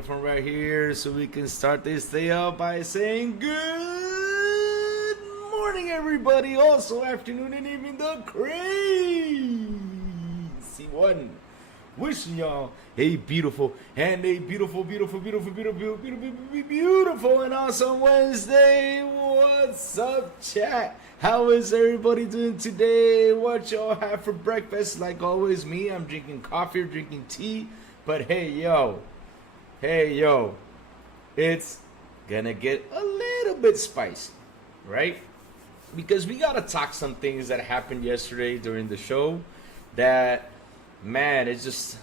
microphone right here so we can start this day up by saying good morning, everybody. Also, afternoon and evening, the crazy one. Wishing y'all a beautiful and beautiful and awesome Wednesday. What's up, chat? How is everybody doing today? What y'all have for breakfast? Like always, me, I'm drinking coffee or drinking tea. But hey, yo, it's gonna get a little bit spicy, right? Because we gotta talk some things that happened yesterday during the show that, man, it just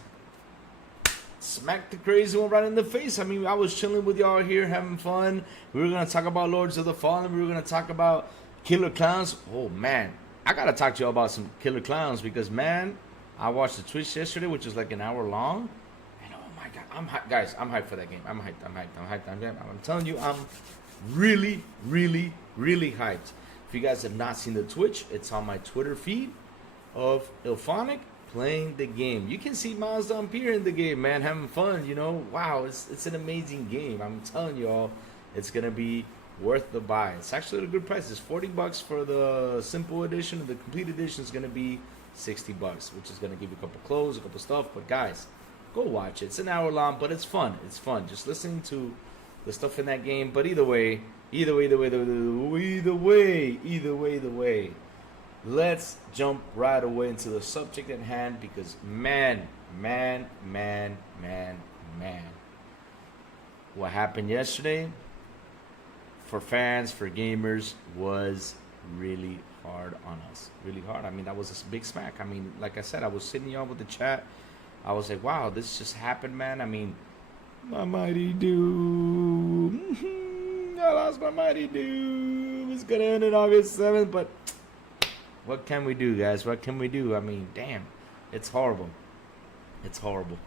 smacked the crazy one right in the face. I mean, I was chilling with y'all here, having fun. We were gonna talk about Lords of the Fallen. We were gonna talk about Killer Clowns. Oh man, I gotta talk to y'all about some Killer Clowns because, man, I watched the Twitch yesterday, which was like an hour long. And oh my god, I'm hyped, guys. I'm hyped for that game. I'm hyped. I'm telling you, I'm really hyped. If you guys have not seen the Twitch, it's on my Twitter feed of Ilphonic playing the game. You can see Miles Dampier in the game, man, having fun, you know. Wow, it's an amazing game. I'm telling you all, it's gonna be worth the buy. It's actually at a good price. It's $40 for the simple edition. The complete edition is gonna be $60, which is gonna give you a couple clothes, a couple stuff. But guys, go watch it. It's an hour long, but it's fun. It's fun just listening to the stuff in that game. But either way, let's jump right away into the subject at hand because man, what happened yesterday for fans, for gamers, was really hard on us. Really hard. I mean, that was a big smack. I mean, like I said, I was sitting y'all with the chat. I was like, wow, this just happened, man. I mean, my mighty dude. I lost my mighty dude. It's going to end on August 7th, but what can we do, guys? What can we do? I mean, damn, it's horrible. It's horrible.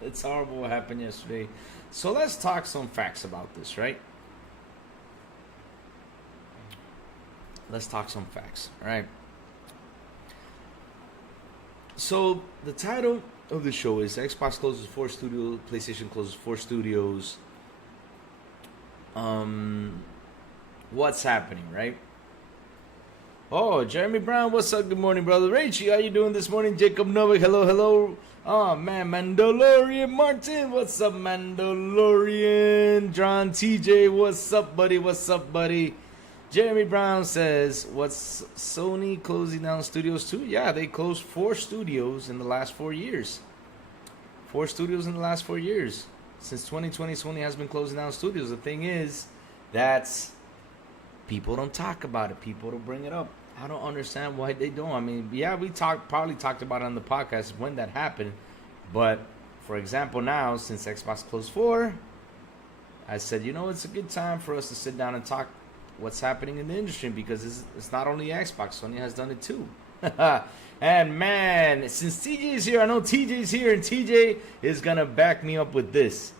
It's horrible what happened yesterday. So let's talk some facts about this, right? Let's talk some facts, all right? So the title of the show is Xbox closes 4 studios, PlayStation closes 4 studios. What's happening, right? Oh, Jeremy Brown, what's up? Good morning, brother. Rachie, how you doing this morning? Jacob Novik, hello. Oh, man, Mandalorian Martin, what's up, Mandalorian? John TJ, what's up, buddy? Jeremy Brown says, what's Sony closing down studios too? Yeah, they closed 4 studios in the last 4 years. 4 studios in the last 4 years. Since 2020, Sony has been closing down studios. The thing is, that's people don't talk about it. People don't bring it up. I don't understand why they don't. I mean, yeah, we probably talked about it on the podcast when that happened. But, for example, now, since Xbox closed 4, I said, you know, it's a good time for us to sit down and talk what's happening in the industry because it's not only Xbox. Sony has done it too. And, man, since TJ's here, I know TJ's here, and TJ is going to back me up with this.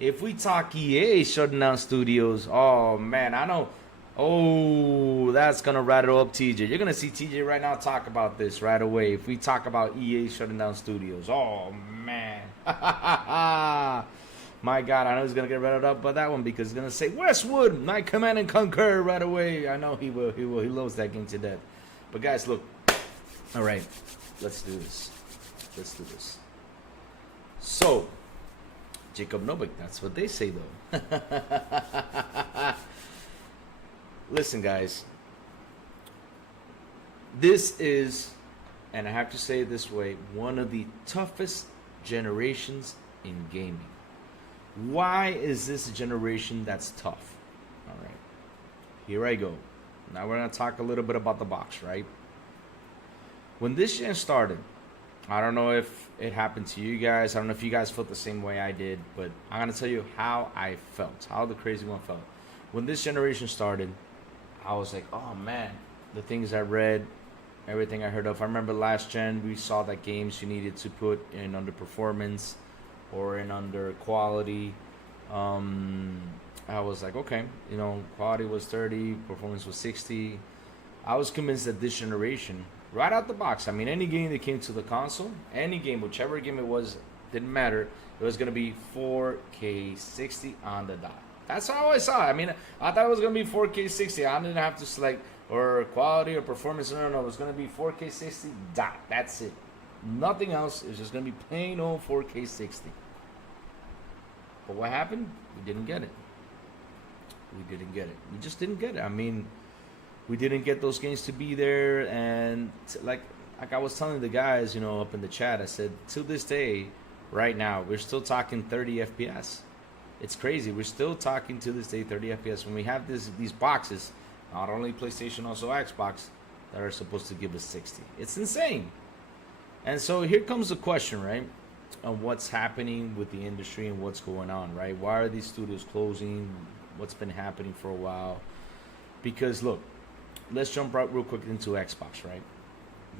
If we talk EA shutting down studios, oh, man, I know. Oh, that's going to rattle up TJ. You're going to see TJ right now talk about this right away. If we talk about EA shutting down studios, oh, man. My God, I know he's going to get rattled up by that one because he's going to say, Westwood, I command and concur right away. I know he will. He loves that game to death. But, guys, look. All right, let's do this. So, Jacob Novik, that's what they say, though. Listen, guys. This is, and I have to say it this way, one of the toughest generations in gaming. Why is this a generation that's tough? All right, here I go. Now we're going to talk a little bit about the box, right? When this gen started, I don't know if it happened to you guys. I don't know if you guys felt the same way I did, but I'm going to tell you how I felt, how the crazy one felt. When this generation started, I was like, oh, man, the things I read, everything I heard of. I remember last gen, we saw that games you needed to put in underperformance or in under quality. I was like, okay, you know, quality was 30, performance was 60. I was convinced that this generation, right out the box, I mean, any game that came to the console, any game, whichever game it was Didn't matter. It was gonna be 4K 60 on the dot. That's how I saw it. I mean, I thought it was gonna be 4K 60. I didn't have to select or quality or performance. No, it was gonna be 4K 60 dot. That's it. Nothing else. It's just gonna be plain old 4K 60. But what happened? We didn't get it. We didn't get it. We just didn't get it. I mean, we didn't get those games to be there, and like I was telling the guys, up in the chat, I said, to this day, right now, we're still talking 30 FPS. It's crazy. We're still talking to this day 30 FPS when we have these boxes, not only PlayStation, also Xbox, that are supposed to give us 60. It's insane. And so here comes the question, right, of what's happening with the industry and what's going on, right? Why are these studios closing? What's been happening for a while? Because look, let's jump right real quick into Xbox, right?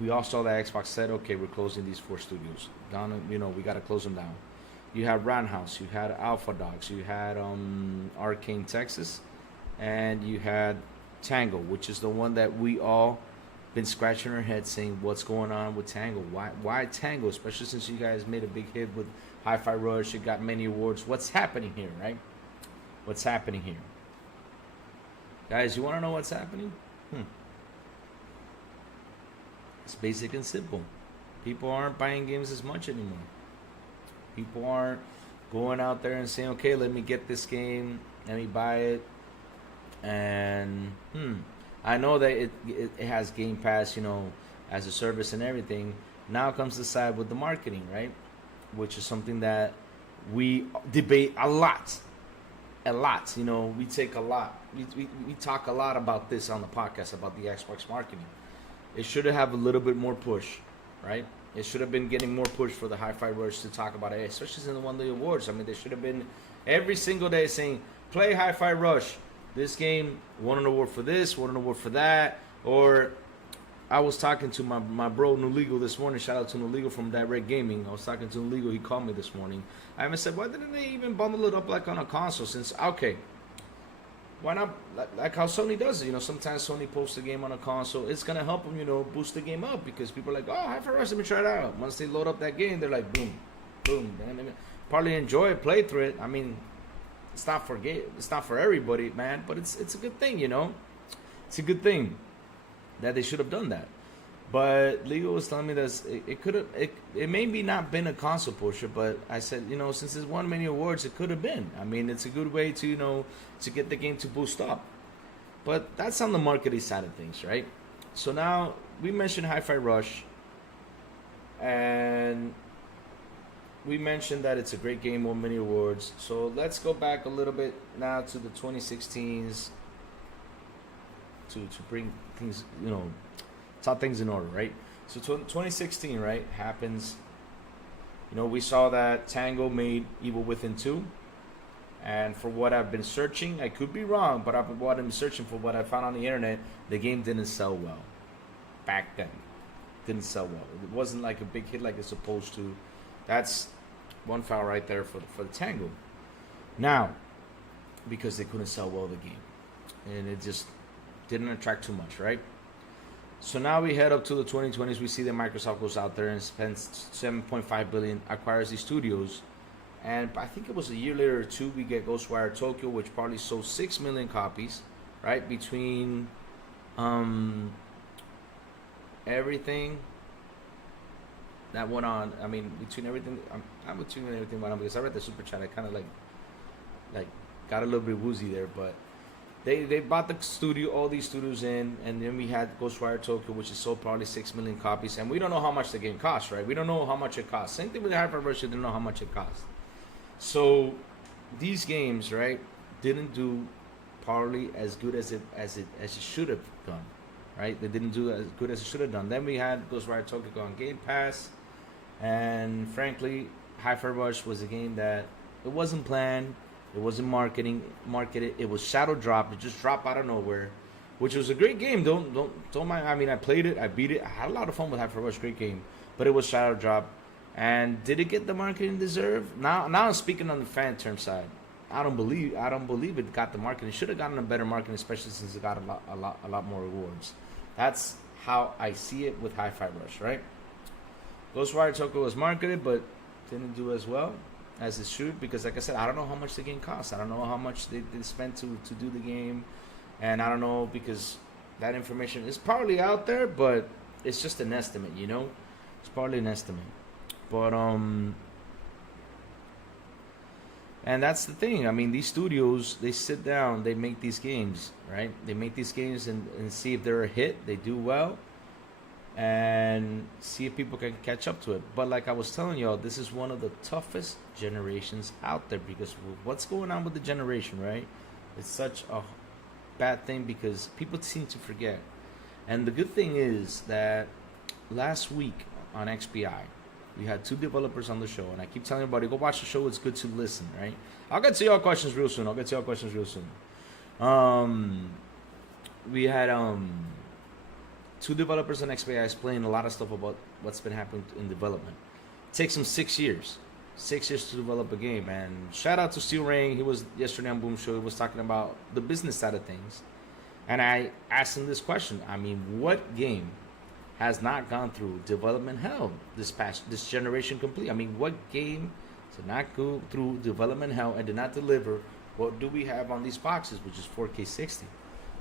We all saw that Xbox said, okay, we're closing these 4 studios. We got to close them down. You had Roundhouse, you had Alpha Dogs, you had Arcane Texas, and you had Tango, which is the one that we all been scratching our heads saying, what's going on with Tango? Why Tango? Especially since you guys made a big hit with Hi-Fi Rush, you got many awards. What's happening here, right? What's happening here? Guys, you want to know what's happening? It's basic and simple. People aren't buying games as much anymore. People aren't going out there and saying, okay, let me get this game, let me buy it. And I know that it has Game Pass, as a service and everything. Now comes the side with the marketing, right? Which is something that we debate a lot. We take a lot. We talk a lot about this on the podcast, about the Xbox marketing. It should have a little bit more push, right? It should have been getting more push for the Hi-Fi Rush to talk about it, especially in the one of the awards. I mean, they should have been every single day saying, play Hi-Fi Rush. This game won an award for this, won an award for that. Or I was talking to my bro Nuligo this morning. Shout out to Nuligo from Direct Gaming. I was talking to Nuligo. He called me this morning. I even said, why didn't they even bundle it up like on a console? Since, okay, why not, like how Sony does it? Sometimes Sony posts a game on a console. It's going to help them, boost the game up, because people are like, oh, Hi-Fi Rush, let me try it out. Once they load up that game, they're like, boom, boom. Probably enjoy it, play through it. I mean, it's not for everybody, man, but it's a good thing, It's a good thing that they should have done that. But Leo was telling me that it maybe not been a console pusher, but I said, since it's won many awards, it could have been. I mean, it's a good way to, to get the game to boost up. But that's on the marketing side of things, right? So now we mentioned Hi-Fi Rush, and we mentioned that it's a great game, won many awards. So let's go back a little bit now to the 2016s to bring things, top things in order, right? So 2016, right, happens. We saw that Tango made Evil Within 2. And for what I've been searching, I could be wrong, but what I'm searching for, what I found on the internet, the game didn't sell well. Back then. Didn't sell well. It wasn't like a big hit like it's supposed to. That's one foul right there for the Tango. Now, because they couldn't sell well the game. And it just didn't attract too much, right? So now we head up to the 2020s. We see that Microsoft goes out there and spends $7.5 billion, acquires these studios. And I think it was a year later or two, we get Ghostwire Tokyo, which probably sold 6 million copies, right? Between everything that went on. I mean, between everything, I'm between everything went on, because I read the super chat. I kind of like got a little bit woozy there, but they bought the studio, all these studios in, and then we had Ghostwire Tokyo, which is sold probably 6 million copies, and we don't know how much the game costs, right? We don't know how much it costs. Same thing with Hi-Fi Rush, we didn't know how much it costs. So these games, right, didn't do probably as good as it should have done, right? They didn't do as good as it should have done. Then we had Ghostwire Tokyo on Game Pass, and frankly, Hi-Fi Rush was a game that it wasn't planned, it wasn't marketed. It was shadow dropped. It just dropped out of nowhere, which was a great game. Don't mind. I mean, I played it, I beat it, I had a lot of fun with Hi-Fi Rush. Great game, but it was shadow dropped. And did it get the marketing deserved? Now I'm speaking on the fan term side. I don't believe it got the marketing. It should have gotten a better marketing, especially since it got a lot more rewards. That's how I see it with Hi-Fi Rush, right? Ghostwire Tokyo was marketed, but didn't do as well as it should, because like I said, I don't know how much the game costs. I don't know how much they spent to do the game, and I don't know, because that information is probably out there, but it's just an estimate, you know. It's probably an estimate, but and that's the thing. I mean, these studios, they sit down, they make these games, right? They make these games and see if they're a hit, they do well, and see if people can catch up to it. But like I was telling y'all, this is one of the toughest generations out there, because what's going on with the generation, right? It's such a bad thing because people seem to forget. And the good thing is that last week on XBI, we had 2 developers on the show, and I keep telling everybody, go watch the show. It's good to listen, right? I'll get to y'all questions real soon. We had 2 developers on XBI explaining a lot of stuff about what's been happening in development. It takes them 6 years. 6 years to develop a game. And shout out to Monring. He was yesterday on Boom Show. He was talking about the business side of things. And I asked him this question. I mean, what game has not gone through development hell this generation complete? I mean, what game did not go through development hell and did not deliver what do we have on these boxes, which is 4K 60?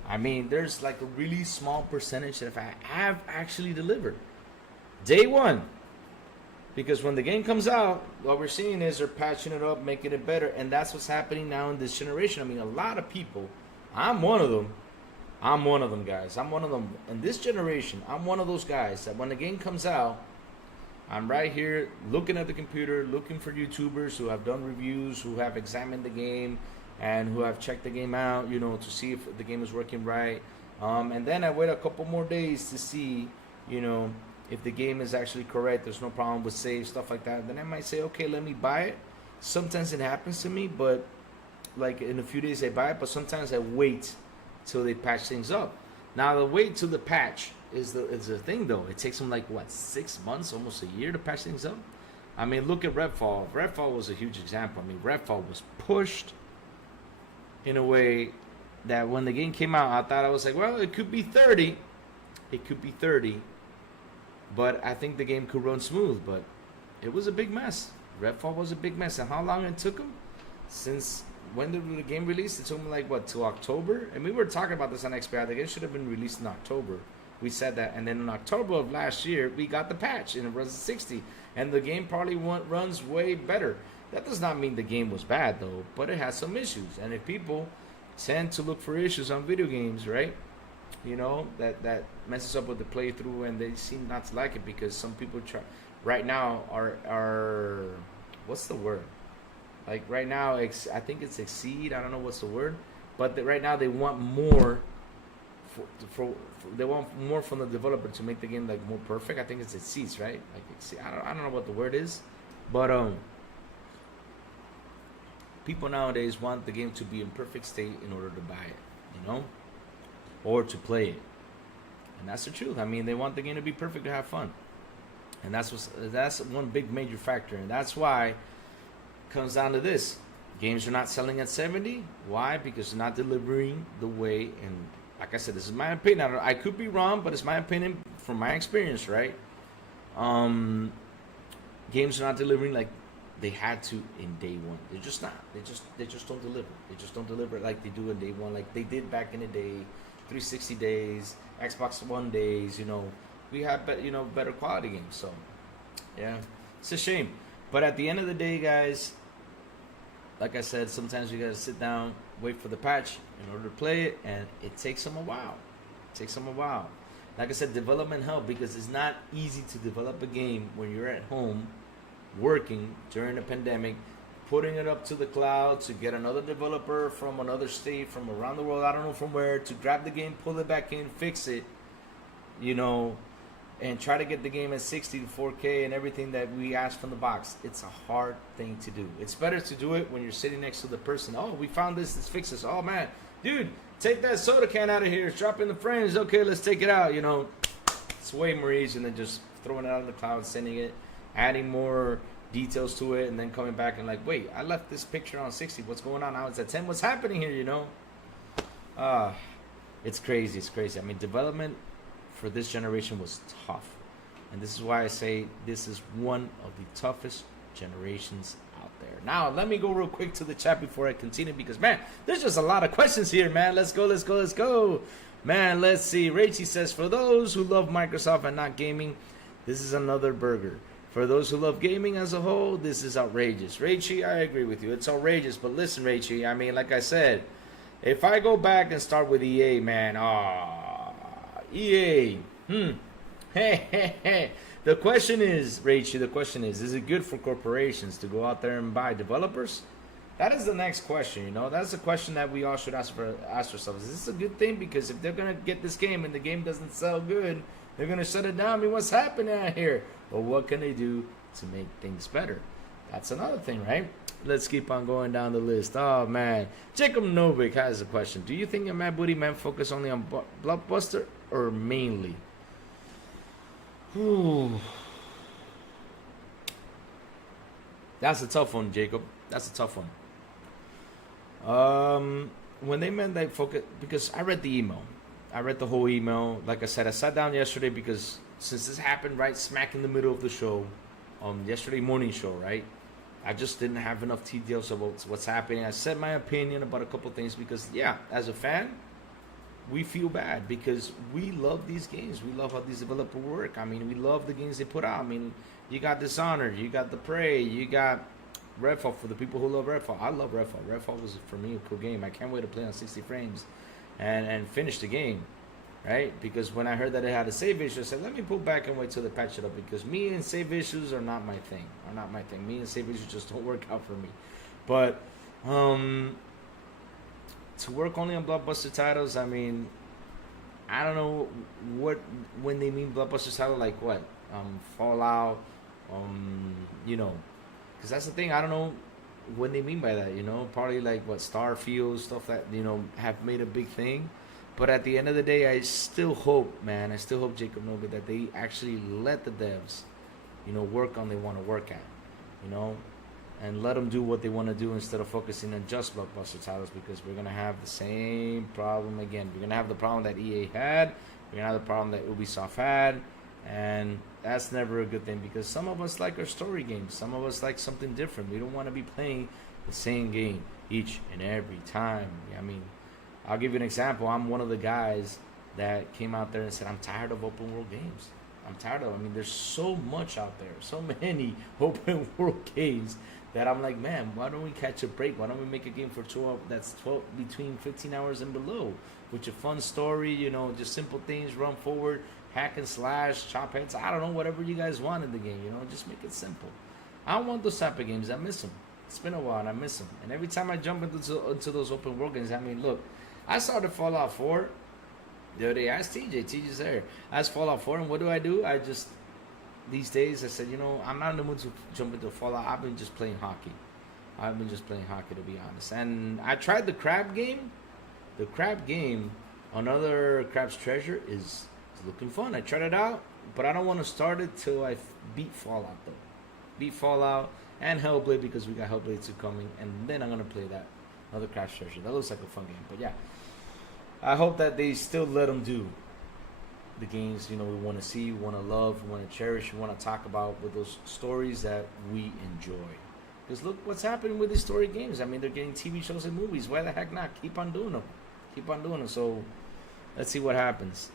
I mean, there's like a really small percentage that have actually delivered day one. Because when the game comes out, what we're seeing is they're patching it up, making it better, and that's what's happening now in this generation. I mean, a lot of people, I'm one of them, guys. I'm one of them. In this generation, I'm one of those guys that when the game comes out, I'm right here looking at the computer, looking for YouTubers who have done reviews, who have examined the game, and who have checked the game out, you know, to see if the game is working right. And then I wait a couple more days to see, you know, if the game is actually correct, there's no problem with save, stuff like that. Then I might say, okay, let me buy it. Sometimes it happens to me, but like in a few days I buy it, but sometimes I wait till they patch things up. Now the wait till the patch is the thing though. It takes them like what, 6 months, almost a year to patch things up. I mean, look at Redfall. Redfall was a huge example. I mean, Redfall was pushed in a way that when the game came out, I thought, I was like, well, it could be 30. It could be 30. But I think the game could run smooth. But it was a big mess. Redfall was a big mess. And how long it took them? Since when did the game release? It took me like, what, till October? And we were talking about this on XPI. The game should have been released in October. We said that. And then in October of last year, we got the patch and it runs at 60. And the game probably runs way better. That does not mean the game was bad, though. But it has some issues. And if people tend to look for issues on video games, right? You know, that messes up with the playthrough. And they seem not to like it because some people right now are what's the word? Like right now, I think it's exceed. I don't know what's the word, but right now they want more. They want more from the developer to make the game like more perfect. I think it's exceeds, right? Like I don't know what the word is, but people nowadays want the game to be in perfect state in order to buy it, you know, or to play it, and that's the truth. I mean, they want the game to be perfect to have fun, and that's one big major factor, and that's why. Comes down to this: games are not selling at 70. Why? Because they're not delivering the way. And like I said, this is my opinion. I could be wrong, but it's my opinion from my experience, right? Games are not delivering like they had to in day one. They're just not. They just don't deliver. They just don't deliver like they do in day one, like they did back in the day. 360 days, Xbox One days. You know, we have better quality games. So yeah, it's a shame. But at the end of the day, guys, like I said, sometimes you gotta sit down, wait for the patch in order to play it, and it takes them a while. Like I said, development help, because it's not easy to develop a game when you're at home working during a pandemic, putting it up to the cloud to get another developer from another state, from around the world, I don't know from where, to grab the game, pull it back in, fix it, you know, and try to get the game at 60 to 4K and everything that we ask from the box. It's a hard thing to do. It's better to do it when you're sitting next to the person. Oh, we found this. Let's fix this. Oh, man. Dude, take that soda can out of here. It's dropping the frames. Okay, let's take it out. You know, it's way more easy than just throwing it out of the cloud, sending it, adding more details to it, and then coming back and like, wait, I left this picture on 60. What's going on? Now it's at 10. What's happening here, you know? It's crazy. It's crazy. I mean, development for this generation was tough, and this is why I say this is one of the toughest generations out there. Now, let me go real quick to the chat before I continue because, man, there's just a lot of questions here, man. Let's go. Man, let's see. Rachie says, for those who love Microsoft and not gaming, this is another burger. For those who love gaming as a whole, this is outrageous. Rachie, I agree with you. It's outrageous. But listen, Rachie, I mean, like I said, if I go back and start with EA, man, EA, hey. The question is, Rachie, is it good for corporations to go out there and buy developers? That is the next question, you know. That's the question that we all should ask ourselves. Is this a good thing? Because if they're going to get this game and the game doesn't sell good, they're going to shut it down. I mean, what's happening out here? Well, what can they do to make things better? That's another thing, right? Let's keep on going down the list. Oh, man. Jacob Novik has a question. Do you think a Mad Booty Man focus only on Blockbuster or mainly? Ooh. That's a tough one, Jacob. That's a tough one. When they meant they focus, because I read the email. I read the whole email. Like I said, I sat down yesterday because since this happened right smack in the middle of the show, yesterday morning show, right? I just didn't have enough details about what's happening. I said my opinion about a couple things because, yeah, as a fan, we feel bad because we love these games. We love how these developers work. I mean, we love the games they put out. I mean, you got Dishonored, you got The Prey, you got Redfall for the people who love Redfall. I love Redfall. Redfall was, for me, a cool game. I can't wait to play on 60 frames and finish the game, right? Because when I heard that it had a save issue, I said, let me pull back and wait till they patch it up because me and save issues are not my thing. Me and save issues just don't work out for me. But to work only on blockbuster titles, I mean, I don't know when they mean blockbuster title, like what? Fallout, you know, because that's the thing. I don't know when they mean by that, you know, probably like what, Starfield, stuff that, you know, have made a big thing. But at the end of the day, I still hope, Jacob Noga, that they actually let the devs, you know, work on they want to work at, you know, and let them do what they want to do instead of focusing on just blockbuster titles, because we're going to have the same problem again. We're going to have the problem that EA had. We're going to have the problem that Ubisoft had. And that's never a good thing, because some of us like our story games. Some of us like something different. We don't want to be playing the same game each and every time. I mean, I'll give you an example. I'm one of the guys that came out there and said, I'm tired of open world games. I mean, there's so much out there, so many open world games that I'm like, man, why don't we catch a break? Why don't we make a game for 12 that's 12 between 15 hours and below, with a fun story, you know, just simple things, run forward, hack and slash, chop heads, I don't know, whatever you guys want in the game, you know, just make it simple. I want those type of games. I miss them. It's been a while and I miss them. And every time I jump into those open world games, I mean, look, I started Fallout 4 the other day. I asked TJ's there. I asked Fallout 4, and what do? I just, these days, I said, you know, I'm not in the mood to jump into Fallout. I've been just playing hockey. To be honest. And I tried the crab game. The crab game, another Crab's Treasure, is looking fun. I tried it out, but I don't want to start it till I beat Fallout, though. Beat Fallout and Hellblade, because we got Hellblade 2 coming, and then I'm going to play that other Crab's Treasure. That looks like a fun game, but yeah. I hope that they still let them do the games, you know, we want to see, we want to love, we want to cherish, we want to talk about, with those stories that we enjoy. Because look what's happening with these story games. I mean, they're getting TV shows and movies. Why the heck not? Keep on doing them. So let's see what happens.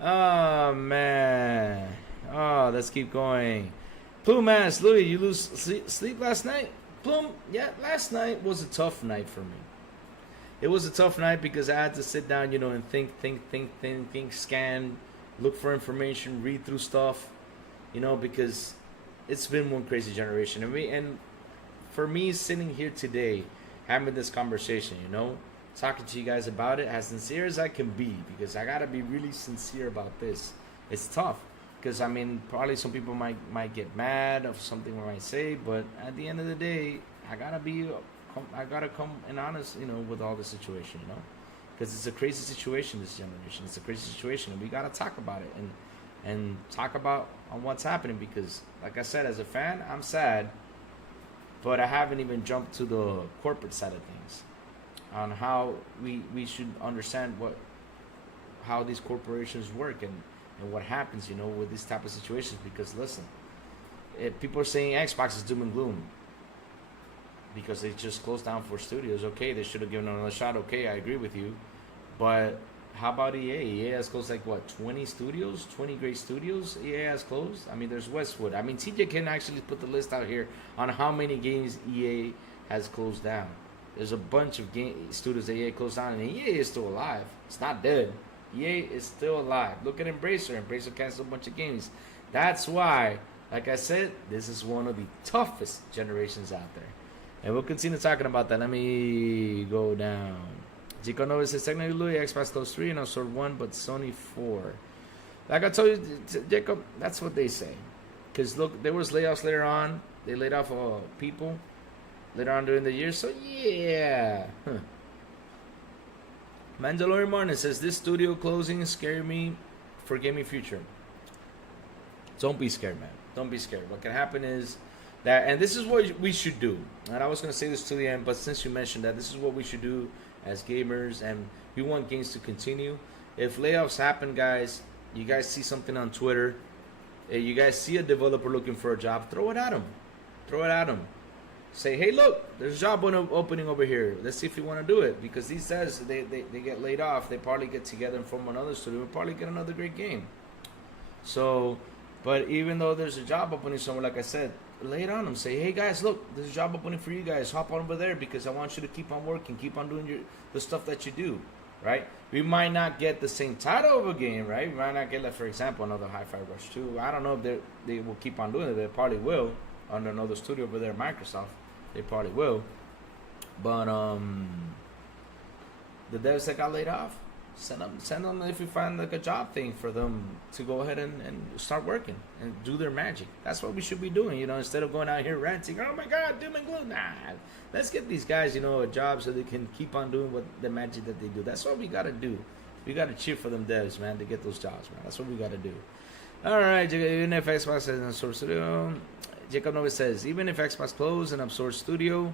Oh, man. Oh, let's keep going. Plume asks, Louis, you lose sleep last night? Plume, yeah, last night was a tough night for me. It was a tough night because I had to sit down, you know, and think, scan, look for information, read through stuff, you know, because it's been one crazy generation. And for me, sitting here today, having this conversation, you know, talking to you guys about it as sincere as I can be, because I got to be really sincere about this. It's tough because, I mean, probably some people might get mad of something I might say, but at the end of the day, I got to come and honest, you know, with all the situation, you know, because it's a crazy situation, this generation. It's a crazy situation, and we got to talk about it and talk about on what's happening, because, like I said, as a fan, I'm sad, but I haven't even jumped to the corporate side of things on how we should understand how these corporations work and what happens, you know, with these type of situations. Because listen, People are saying Xbox is doom and gloom because they just closed down 4 studios. Okay, they should have given another shot. Okay, I agree with you. But how about EA? EA has closed like what, 20 studios? 20 great studios EA has closed? I mean, there's Westwood. I mean, TJ can actually put the list out here on how many games EA has closed down. There's a bunch of studios that EA closed down, and EA is still alive. It's not dead. EA is still alive. Look at Embracer. Embracer canceled a bunch of games. That's why, like I said, this is one of the toughest generations out there. And we'll continue talking about that. Let me go down. Chico Nova says, technically, Louis, Xbox closed 3 and also 1, but Sony 4. Like I told you, Jacob, that's what they say. Because look, there was layoffs later on. They laid off people later on during the year. So, yeah. Mandalorian Martin says, this studio closing scared me for gaming future. Don't be scared, man. Don't be scared. What can happen is that, and this is what we should do. And I was going to say this to the end, but since you mentioned that, this is what we should do as gamers, and we want games to continue. If layoffs happen, guys, you guys see something on Twitter, you guys see a developer looking for a job, throw it at them. Throw it at them. Say, hey, look, there's a job opening over here. Let's see if you want to do it. Because these guys, they get laid off. They probably get together and form another studio and probably get another great game. So, but even though there's a job opening somewhere, like I said, lay it on them. Say, hey, guys, look, there's a job opening for you guys. Hop on over there because I want you to keep on working. Keep on doing the stuff that you do, right? We might not get the same title of a game, right? We might not get, like, for example, another Hi-Fi Rush 2. I don't know if they will keep on doing it. They probably will under another studio over there, Microsoft. They probably will. But the devs that got laid off, send them if you find like a job thing for them to go ahead and start working and do their magic. That's what we should be doing, instead of going out here ranting, oh my God, doom and gloom. Nah, let's get these guys, a job so they can keep on doing what the magic that they do. That's what we got to do. We got to cheer for them devs, man, to get those jobs, man. That's what we got to do. All right, even if Xbox has an absorbed studio, Jacob Nova says, even if Xbox closed and absorbed studio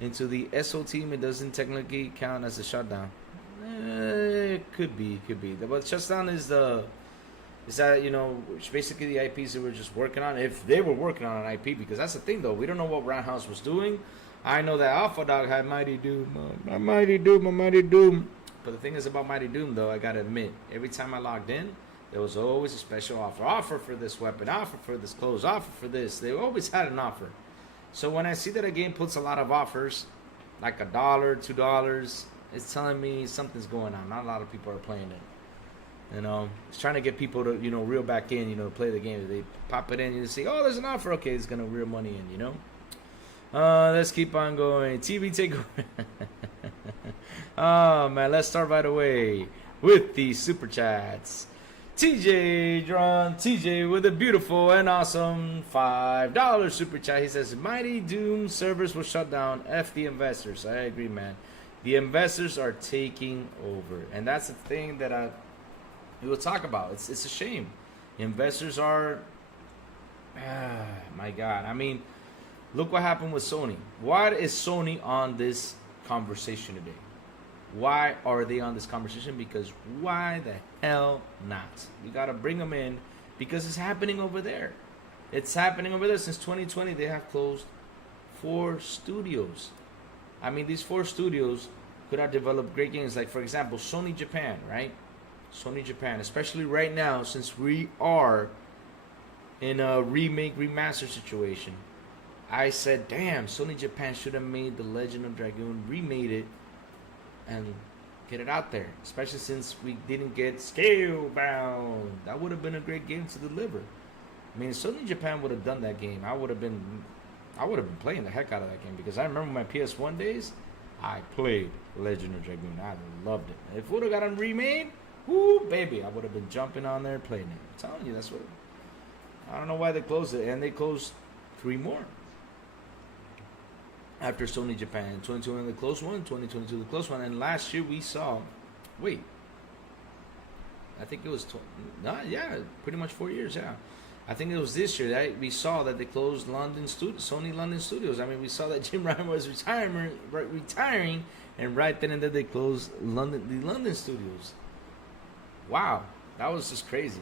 into the SO team, it doesn't technically count as a shutdown. It could be. But shutdown is that basically the IPs that we're just working on. If they were working on an IP, because that's the thing though, we don't know what Roundhouse was doing. I know that Alpha Dog had Mighty Doom, Mighty Doom. But the thing is about Mighty Doom though, I gotta admit, every time I logged in, there was always a special offer for this weapon, offer for this clothes, offer for this. They always had an offer. So when I see that a game puts a lot of offers, like $1, $2, it's telling me something's going on. Not a lot of people are playing it. It's trying to get people to, reel back in, play the game. They pop it in, you see, oh, there's an offer. Okay, it's gonna reel money in, Let's keep on going. TV takeover. Oh man, let's start right away with the super chats. TJ with a beautiful and awesome $5 super chat. He says, Mighty Doom servers will shut down. F the investors. I agree, man. The investors are taking over. And that's the thing that we will talk about. It's a shame. Investors are, my God. I mean, look what happened with Sony. Why is Sony on this conversation today? Why are they on this conversation? Because why the hell not? We got to bring them in because it's happening over there. It's happening over there. Since 2020, they have closed 4 studios. I mean, these 4 studios could have developed great games. Like, for example, Sony Japan, right? Sony Japan, especially right now, since we are in a remaster situation. I said, damn, Sony Japan should have made The Legend of Dragoon, remade it, and get it out there, especially since we didn't get Scalebound. That would have been a great game to deliver. I mean, Sony Japan would have done that game. I would have been playing the heck out of that game because I remember my PS1 days. I played Legend of Dragoon. I loved it. If it would have gotten remade, whoo, baby, I would have been jumping on there playing it. I'm telling you, that's what. I don't know why they closed it, and they closed 3 more. After Sony Japan, 2021 the close one, 2022 the close one, and last year we saw, I think it was, pretty much 4 years, yeah. I think it was this year that we saw that they closed Sony London Studios. I mean, we saw that Jim Ryan was retiring, and right then and there they closed the London Studios. Wow, That was just crazy.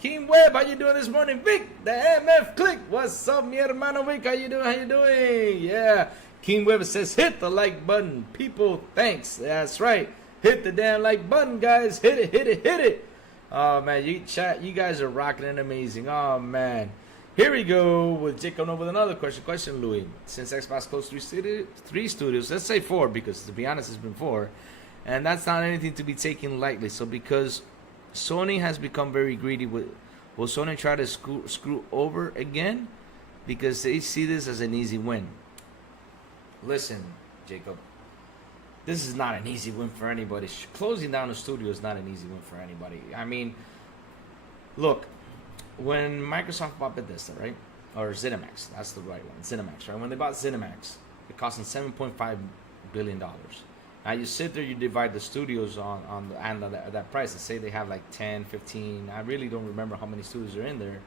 King Webb, how you doing this morning? Vic, the MF Click. What's up, mi hermano Vic? How you doing? Yeah. King Webb says, hit the like button. People, thanks. That's right. Hit the damn like button, guys. Hit it. Oh, man, you guys are rocking and amazing. Oh, man. Here we go with Jake coming up with another question, Louis. Since Xbox closed three studios, let's say 4, because to be honest, it's been 4. And that's not anything to be taken lightly. So because Sony has become very greedy, will Sony try to screw over again? Because they see this as an easy win. Listen, Jacob, this is not an easy win for anybody. Closing down the studio is not an easy win for anybody. I mean, look, when Microsoft bought Bethesda, right? Or ZeniMax, that's the right one, ZeniMax, right? When they bought ZeniMax, it cost them $7.5 billion. Now you sit there, you divide the studios on that price. Let's say they have like 10, 15. I really don't remember how many studios are in there,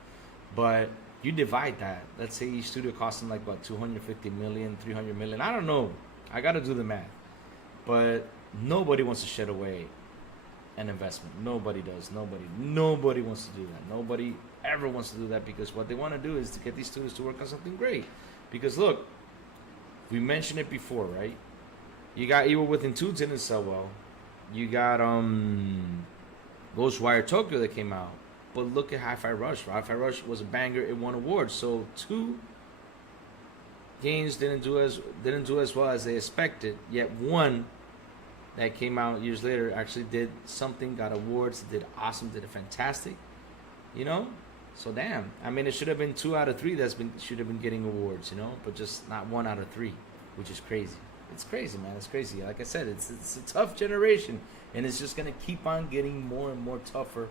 but you divide that. Let's say each studio costs them like what, 250 million, 300 million. I don't know. I got to do the math. But nobody wants to shed away an investment. Nobody does. Nobody wants to do that. Nobody ever wants to do that, because what they want to do is to get these studios to work on something great. Because look, we mentioned it before, right? You got Evil Within 2 didn't sell well. You got Ghostwire Tokyo that came out. But look at Hi-Fi Rush. Hi-Fi Rush was a banger. It won awards. So 2 games didn't do as well as they expected. Yet 1 that came out years later actually did something, got awards, did awesome, did it fantastic. You know? So damn. I mean, it should have been 2 out of 3 should have been getting awards, you know? But just not 1 out of 3, which is crazy. It's crazy, man. It's crazy. Like I said, it's a tough generation, and it's just going to keep on getting more and more tougher,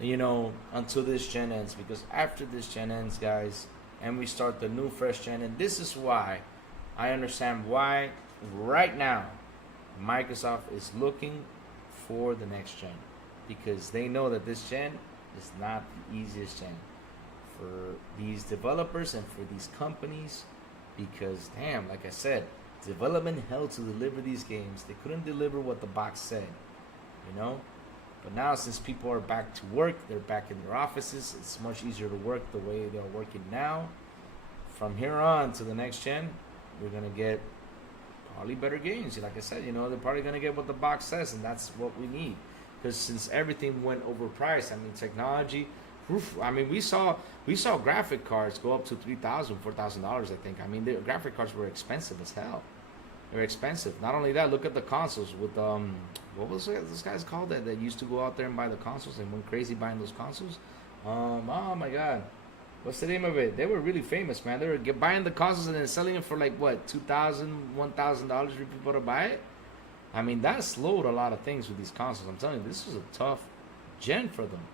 you know, until this gen ends. Because after this gen ends, guys, and we start the new fresh gen, and this is why I understand why right now Microsoft is looking for the next gen, because they know that this gen is not the easiest gen for these developers and for these companies, because damn, like I said, development hell to deliver these games. They couldn't deliver what the box said, you know. But now, since people are back to work, they're back in their offices, it's much easier to work the way they're working now. From here on to the next gen, we're going to get probably better games. Like I said, you know, they're probably going to get what the box says, and that's what we need. Because since everything went overpriced, I mean, technology, I mean, we saw graphic cards go up to $3,000, $4,000, I think. I mean, the graphic cards were expensive as hell. They're expensive. Not only that, look at the consoles with what was this guy's called that used to go out there and buy the consoles and went crazy buying those consoles. Oh my God, what's the name of it? They were really famous, man. They were buying the consoles and then selling it for like what, $2,000, $1,000 for people to buy it. I mean, that slowed a lot of things with these consoles. I'm telling you, this was a tough gen for them.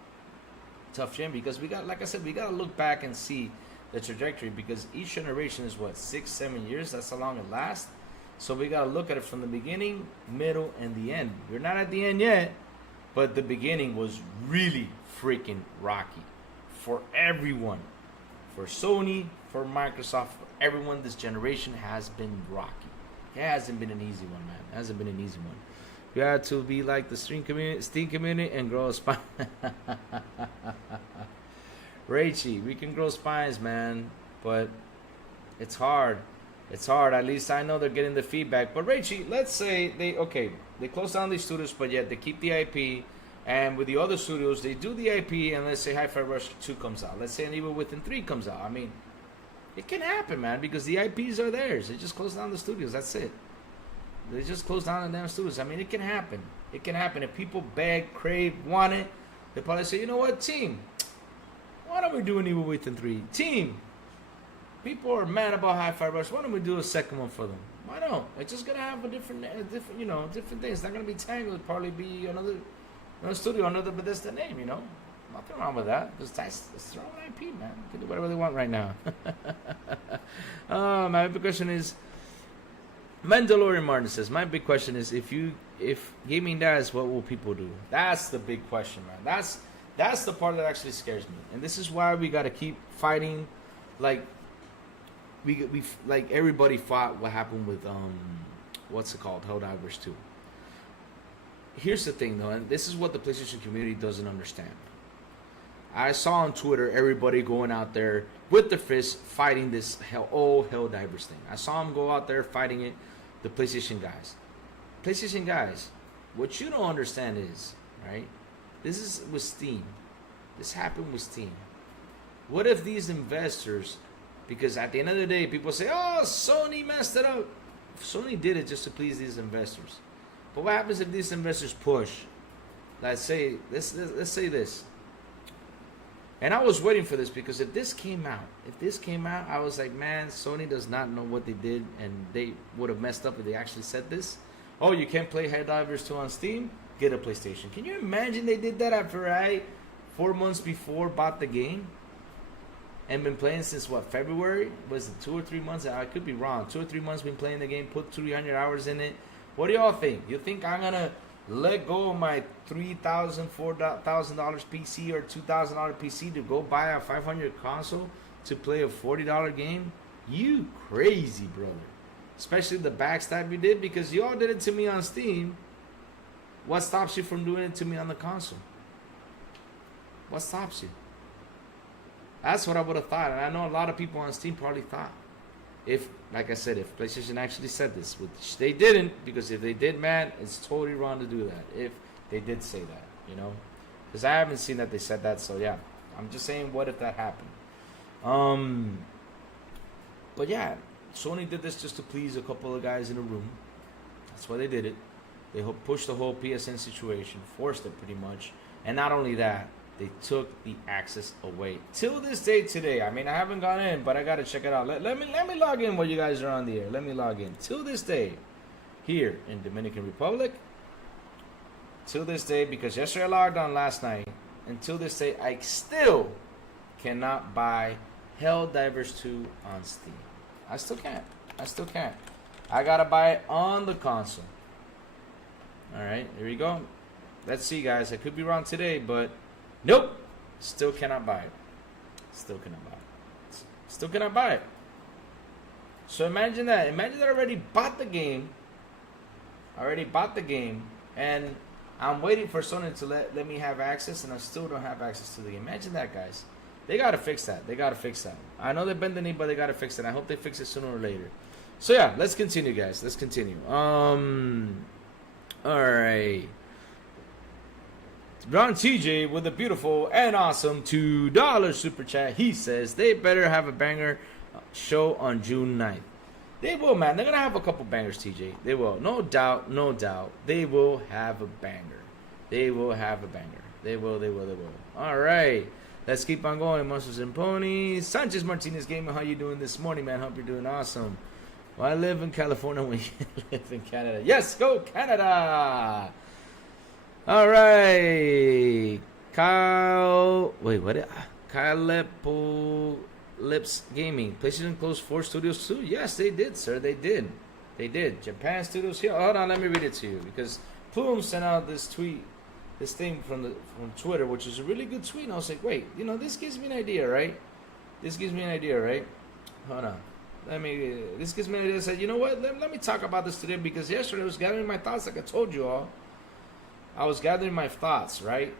Tough gen, because we got, like I said, we got to look back and see the trajectory, because each generation is what, 6-7 years. That's how long it lasts. So we got to look at it from the beginning, middle, and the end. We're not at the end yet, but the beginning was really freaking rocky for everyone. For Sony, for Microsoft, for everyone, this generation has been rocky. It hasn't been an easy one, man. It hasn't been an easy one. You have to be like the Steam community and grow a spine. Rachy, we can grow spines, man, but it's hard. It's hard. At least I know they're getting the feedback. But Rachy, let's say they close down these studios, but yet they keep the IP. And with the other studios, they do the IP, and let's say Hi-Fi Rush 2 comes out. Let's say an Evil Within 3 comes out. I mean, it can happen, man, because the IPs are theirs. They just close down the studios. That's it. They just close down the damn studios. I mean, it can happen. It can happen. If people beg, crave, want it, they probably say, you know what, team, why don't we do an Evil Within 3? Team, people are mad about Hi-Fi Rush. Why don't we do a second one for them? Why not? It's just gonna have a different things. It's not gonna be Tango. It'll probably be another studio, another Bethesda name. You know, nothing wrong with that. Because that's their own IP, man. They can do whatever they want right now. My big question is, Mandalorian Martin says, my big question is, if gaming dies, what will people do? That's the big question, man. That's the part that actually scares me, and this is why we got to keep fighting. Like we like everybody fought what happened with what's it called, Helldivers 2. here's the thing though, and this is what the PlayStation community doesn't understand. I saw on Twitter everybody going out there with their fists fighting this Helldivers thing. I saw them go out there fighting it, the PlayStation guys. PlayStation guys, what you don't understand is, right? This is with Steam. This happened with Steam. What if these investors, because at the end of the day, people say, oh, Sony messed it up. Sony did it just to please these investors. But what happens if these investors push? Let's say this. And I was waiting for this because if this came out, I was like, man, Sony does not know what they did, and they would have messed up if they actually said this. Oh, you can't play Helldivers 2 on Steam? Get a PlayStation. Can you imagine they did that after I, 4 months before, bought the game? And been playing since, what, February? Was it 2 or 3 months? I could be wrong. 2 or 3 months been playing the game, put 300 hours in it. What do y'all think? You think I'm going to let go of my $3,000, $4,000 PC or $2,000 PC to go buy a $500 console to play a $40 game? You crazy, brother. Especially the backstab you did, because y'all did it to me on Steam. What stops you from doing it to me on the console? What stops you? That's what I would have thought. And I know a lot of people on Steam probably thought. If, like I said, if PlayStation actually said this, which they didn't, because if they did, man, it's totally wrong to do that. If they did say that, you know? Because I haven't seen that they said that, so yeah. I'm just saying, what if that happened? But yeah, Sony did this just to please a couple of guys in a room. That's why they did it. They pushed the whole PSN situation, forced it pretty much. And not only that, they took the access away. Till this day today, I mean, I haven't gone in, but I got to check it out. Let me log in while you guys are on the air. Let me log in. Till this day, here in Dominican Republic, till this day, because yesterday I logged on last night, until this day, I still cannot buy Helldivers 2 on Steam. I still can't. I got to buy it on the console. All right, here we go. Let's see, guys. I could be wrong today, but nope. Still cannot buy it. Still cannot buy it. So imagine that. Imagine that I already bought the game. And I'm waiting for Sony to let me have access, and I still don't have access to the game. Imagine that, guys. They got to fix that. I know they bend the knee, but they got to fix it. I hope they fix it sooner or later. So yeah, let's continue, guys. All right. Ron TJ with a beautiful and awesome $2 super chat. He says they better have a banger show on June 9th. They will, man. They're going to have a couple bangers, TJ. They will. No doubt. They will have a banger. They will. All right. Let's keep on going. Monsters and Ponies. Sanchez Martinez Gaming. How you doing this morning, man? Hope you're doing awesome. Well, I live in California when you live in Canada. Yes, go Canada. All right. Kyle Lips Gaming. PlayStation closed 4 studios too? Yes, they did, sir. They did. Japan studios here. Hold on, let me read it to you, because Plume sent out this tweet, this thing from Twitter, which is a really good tweet. And I was like, wait, this gives me an idea, right? Hold on. This gives me an idea. I said, you know what? Let me talk about this today, because yesterday I was gathering my thoughts, like I told you all. I was gathering my thoughts, right,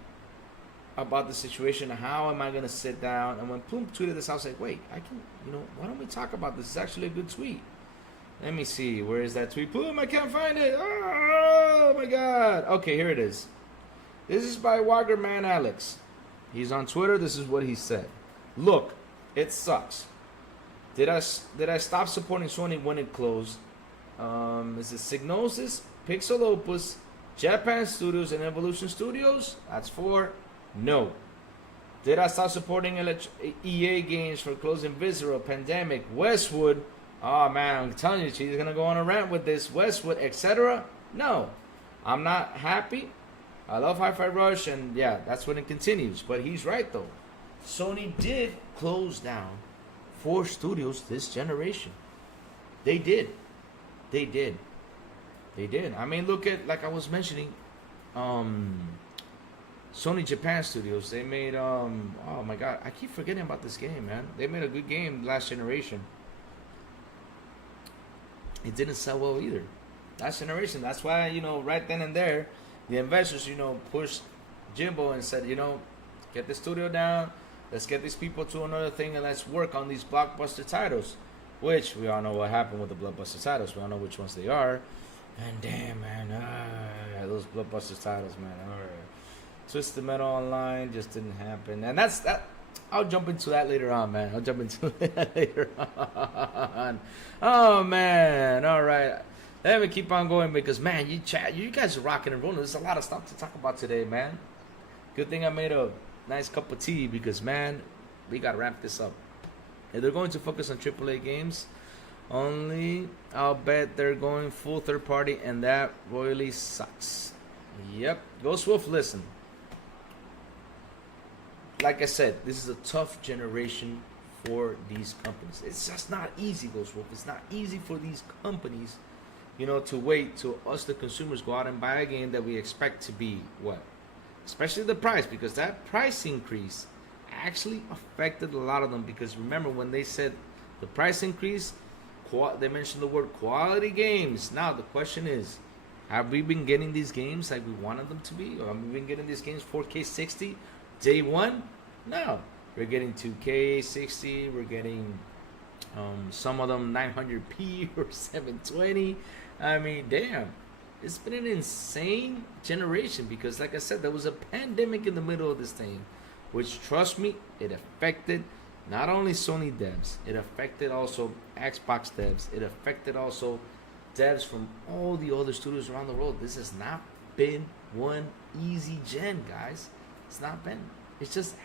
about the situation. How am I going to sit down? And when Plume tweeted this, I was like, wait, why don't we talk about this? It's actually a good tweet. Let me see. Where is that tweet? Plume, I can't find it. Oh, my God. Okay, here it is. This is by Waggerman Alex. He's on Twitter. This is what he said. Look, it sucks. Did I stop supporting Sony when it closed? Is it Psygnosis, Pixel Opus, Japan Studios, and Evolution Studios? That's 4. No. Did I stop supporting EA games for closing Visceral, Pandemic, Westwood? Oh man, I'm telling you, she's gonna go on a rant with this. Westwood, etc. No. I'm not happy. I love Hi-Fi Rush, and yeah, that's when it continues. But he's right though. Sony did close down 4 studios this generation. They did. I mean, look at, like I was mentioning, Sony Japan Studios. They made, oh my God, I keep forgetting about this game, man. They made a good game last generation. It didn't sell well either. Last generation. That's why, right then and there, the investors, pushed Jimbo and said, get the studio down. Let's get these people to another thing and let's work on these blockbuster titles. Which we all know what happened with the blockbuster titles. We all know which ones they are. And damn, man, those blockbuster titles, man. Twisted Metal Online just didn't happen. And that's that. I'll jump into that later on, man. I'll jump into that later on. Oh, man. All right. Let me keep on going because, man, you guys are rocking and rolling. There's a lot of stuff to talk about today, man. Good thing I made a nice cup of tea because, man, we got to wrap this up. If they're going to focus on AAA games only, I'll bet they're going full third party, and that royally sucks. Yep. Ghost Wolf, listen. Like I said, this is a tough generation for these companies. It's just not easy, Ghost Wolf. It's not easy for these companies, to wait till us, the consumers, go out and buy a game that we expect to be what? Especially the price, because that price increase actually affected a lot of them. Because remember, when they said the price increase, they mentioned the word quality games. Now, the question is, have we been getting these games like we wanted them to be? Or have we been getting these games 4K 60 day one? No. We're getting 2K 60. We're getting some of them 900p or 720. I mean, damn. It's been an insane generation because, like I said, there was a pandemic in the middle of this thing, which, trust me, it affected not only Sony devs, it affected also Xbox devs, it affected also devs from all the other studios around the world. This has not been one easy gen, guys. It's not been. It just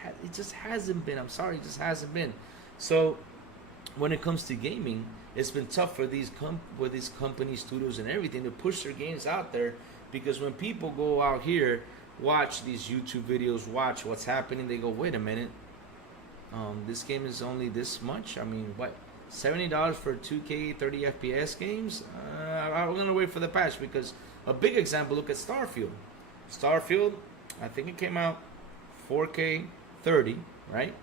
hasn't been. I'm sorry, it just hasn't been. So when it comes to gaming, it's been tough for these companies, studios, and everything to push their games out there, because when people go out here, watch these YouTube videos, watch what's happening, they go, wait a minute, this game is only this much? I mean, what, $70 for 2K 30 FPS games? I'm gonna wait for the patch, because a big example, look at Starfield. Starfield, I think it came out 4K 30, right?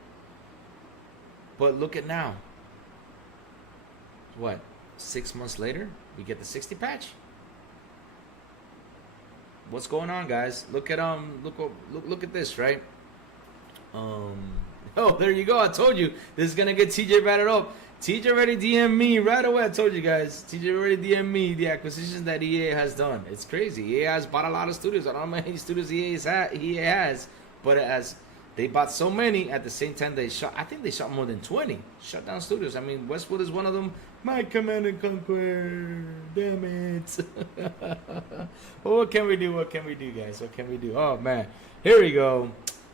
But look at now. What, 6 months later, we get the 60 patch. What's going on, guys? Look at look at this, right? Oh, there you go. I told you this is gonna get TJ battered up. TJ already DM'd me right away. I told you guys. TJ already DM'd me the acquisitions that EA has done. It's crazy. EA has bought a lot of studios. I don't know how many studios EA has, but they bought so many at the same time they shot. I think they shot more than 20 shut down studios. I mean, Westwood is one of them. My Command and Conquer. Damn it. What can we do? What can we do, guys? What can we do? Oh, man. Here we go.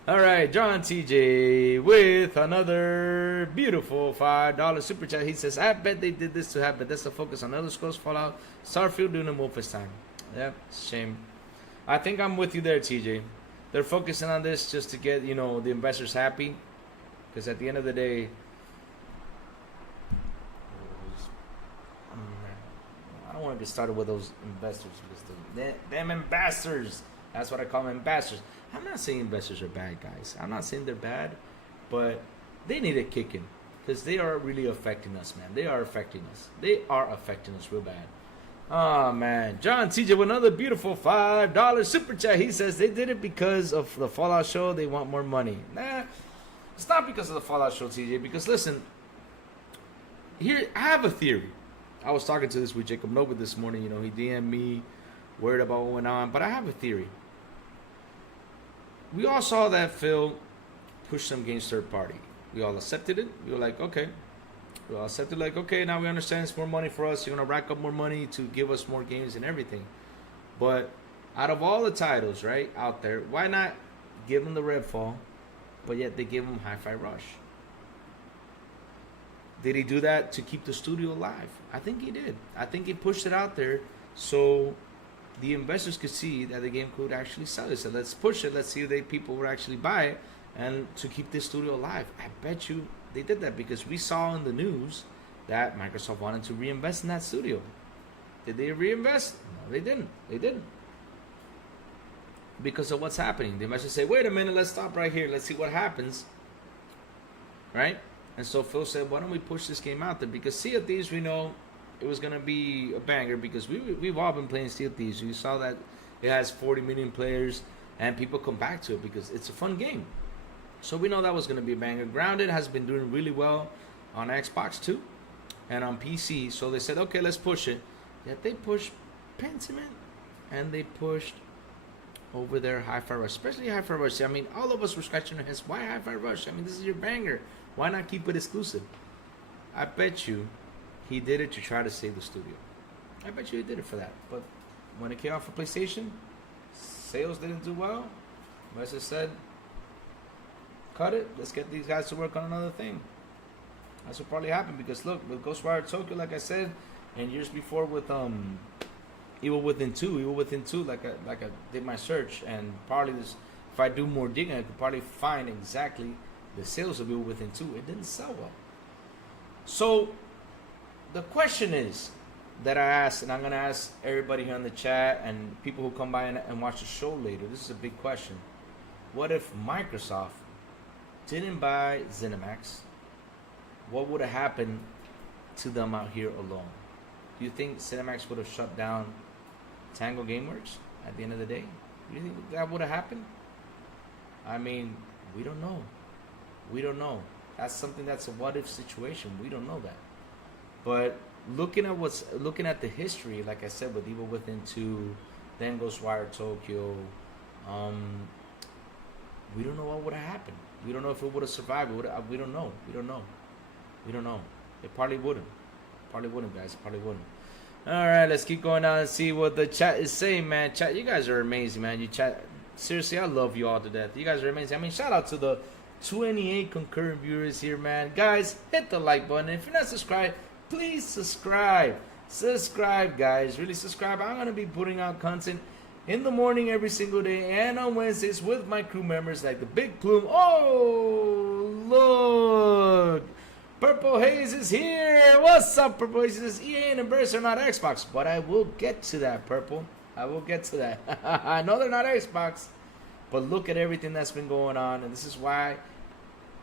All right, John TJ with another beautiful $5 super chat. He says, I bet they did this to have Bethesda focus on Elder Scrolls, Fallout, Starfield doing the Wolfenstein. Yep, shame. I think I'm with you there, TJ. They're focusing on this just to get, the investors happy. Because at the end of the day, I don't want to get started with those investors. Because them investors. That's what I call them, investors. I'm not saying investors are bad, guys. I'm not saying they're bad. But they need a kick in. Because they are really affecting us, man. They are affecting us. They are affecting us real bad. Oh, man. John TJ with another beautiful $5 super chat. He says they did it because of the Fallout show. They want more money. Nah, it's not because of the Fallout show, TJ. Because, listen, here, I have a theory. I was talking to this with Jacob Nova this morning. He DM'd me, worried about what went on. But I have a theory. We all saw that Phil push some games third party. We all accepted it. We were like, okay. We all accepted, like, okay, now we understand it's more money for us. You're going to rack up more money to give us more games and everything. But out of all the titles, right, out there, why not give them the Redfall, but yet they give them Hi-Fi Rush? Did he do that to keep the studio alive? I think he did. I think he pushed it out there so the investors could see that the game could actually sell it. So let's push it. Let's see if people will actually buy it, and to keep this studio alive. I bet you they did that because we saw in the news that Microsoft wanted to reinvest in that studio. Did they reinvest? No, they didn't. They didn't. Because of what's happening. The investors say, wait a minute, let's stop right here. Let's see what happens. Right? And so Phil said, why don't we push this game out there? Because Sea of Thieves, we know it was going to be a banger because we've all been playing Sea of Thieves. We saw that It has 40 million players, and people come back to it because it's a fun game. So we know that was going to be a banger. Grounded has been doing really well on Xbox too, and on PC. So they said, okay, let's push it. Yet they pushed Pentiment, and they pushed over there Hi-Fi Rush, especially Hi-Fi Rush. I mean, all of us were scratching our heads. Why Hi-Fi Rush? I mean, this is your banger. Why not keep it exclusive? I bet you he did it to try to save the studio. I bet you he did it for that. But when it came out for PlayStation, sales didn't do well. As I said, cut it. Let's get these guys to work on another thing. That's what probably happened because look, with Ghostwire Tokyo, like I said, and years before with Evil Within 2, like I did my search, and probably this, if I do more digging, I could probably find exactly the sales of Evil Within 2. It didn't sell well. So the question is that I asked, and I'm gonna ask everybody here in the chat and people who come by and watch the show later. This is a big question. What if Microsoft didn't buy ZeniMax? What would have happened to them out here alone? Do you think ZeniMax would have shut down Tango Gameworks at the end of the day? Do you think that would have happened? I mean, we don't know. We don't know. That's something that's a what if situation. We don't know that. But looking at the history, like I said, with Evil Within 2, then Ghostwire Tokyo, we don't know what would have happened. We don't know if it would have survived. We don't know. We don't know. We don't know. It probably wouldn't. Probably wouldn't, guys. Probably wouldn't. All right, let's keep going on and see what the chat is saying, man. Chat, you guys are amazing, man. You chat. Seriously, I love you all to death. You guys are amazing. I mean, shout out to the 28 concurrent viewers here, man. Guys, hit the like button. If you're not subscribed, please subscribe. Subscribe, guys. Really subscribe. I'm going to be putting out content in the morning every single day and on Wednesdays with my crew members like the Big Plume. Oh, look. Purple Haze is here. What's up, Purple Haze? He says EA and Embrace are not Xbox, but I will get to that, Purple. I will get to that. I know they're not Xbox, but look at everything that's been going on, and this is why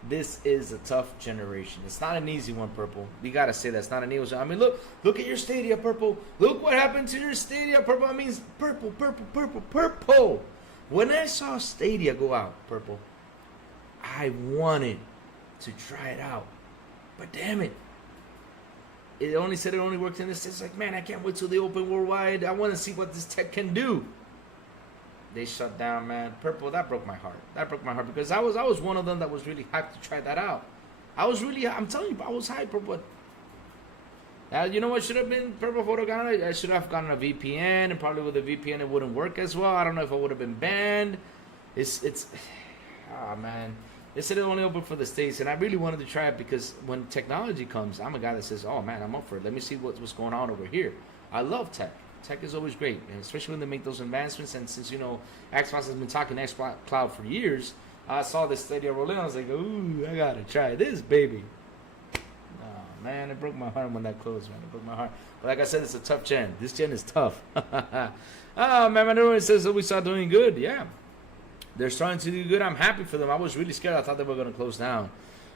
this is a tough generation. It's not an easy one, Purple. We gotta say that's not an easy one. I mean, look at your Stadia, Purple. Look what happened to your Stadia, Purple. I mean, Purple. When I saw Stadia go out, Purple, I wanted to try it out. But damn it, it only said it only works in this. It's like, man, I can't wait till they open worldwide. I want to see what this tech can do. They shut down, man. Purple, that broke my heart. That broke my heart because I was one of them that was really hyped to try that out. I'm telling you, I was hyped, Purple. You know what should have been Purple Photo? I should have gotten a VPN, and probably with a VPN it wouldn't work as well. I don't know if I would have been banned. Oh man. They said it only open for the States, and I really wanted to try it because when technology comes, I'm a guy that says, oh man, I'm up for it. Let me see what's going on over here. I love tech. Tech is always great, and especially when they make those advancements. And since, you know, Xbox has been talking Xbox Cloud for years, I saw this Stadia roll in. I was like, ooh, I got to try this, baby. Oh man, it broke my heart when that closed, man. It broke my heart. But like I said, it's a tough gen. This gen is tough. Oh man, everyone says that we saw doing good. Yeah. They're starting to do good. I'm happy for them. I was really scared. I thought they were going to close down.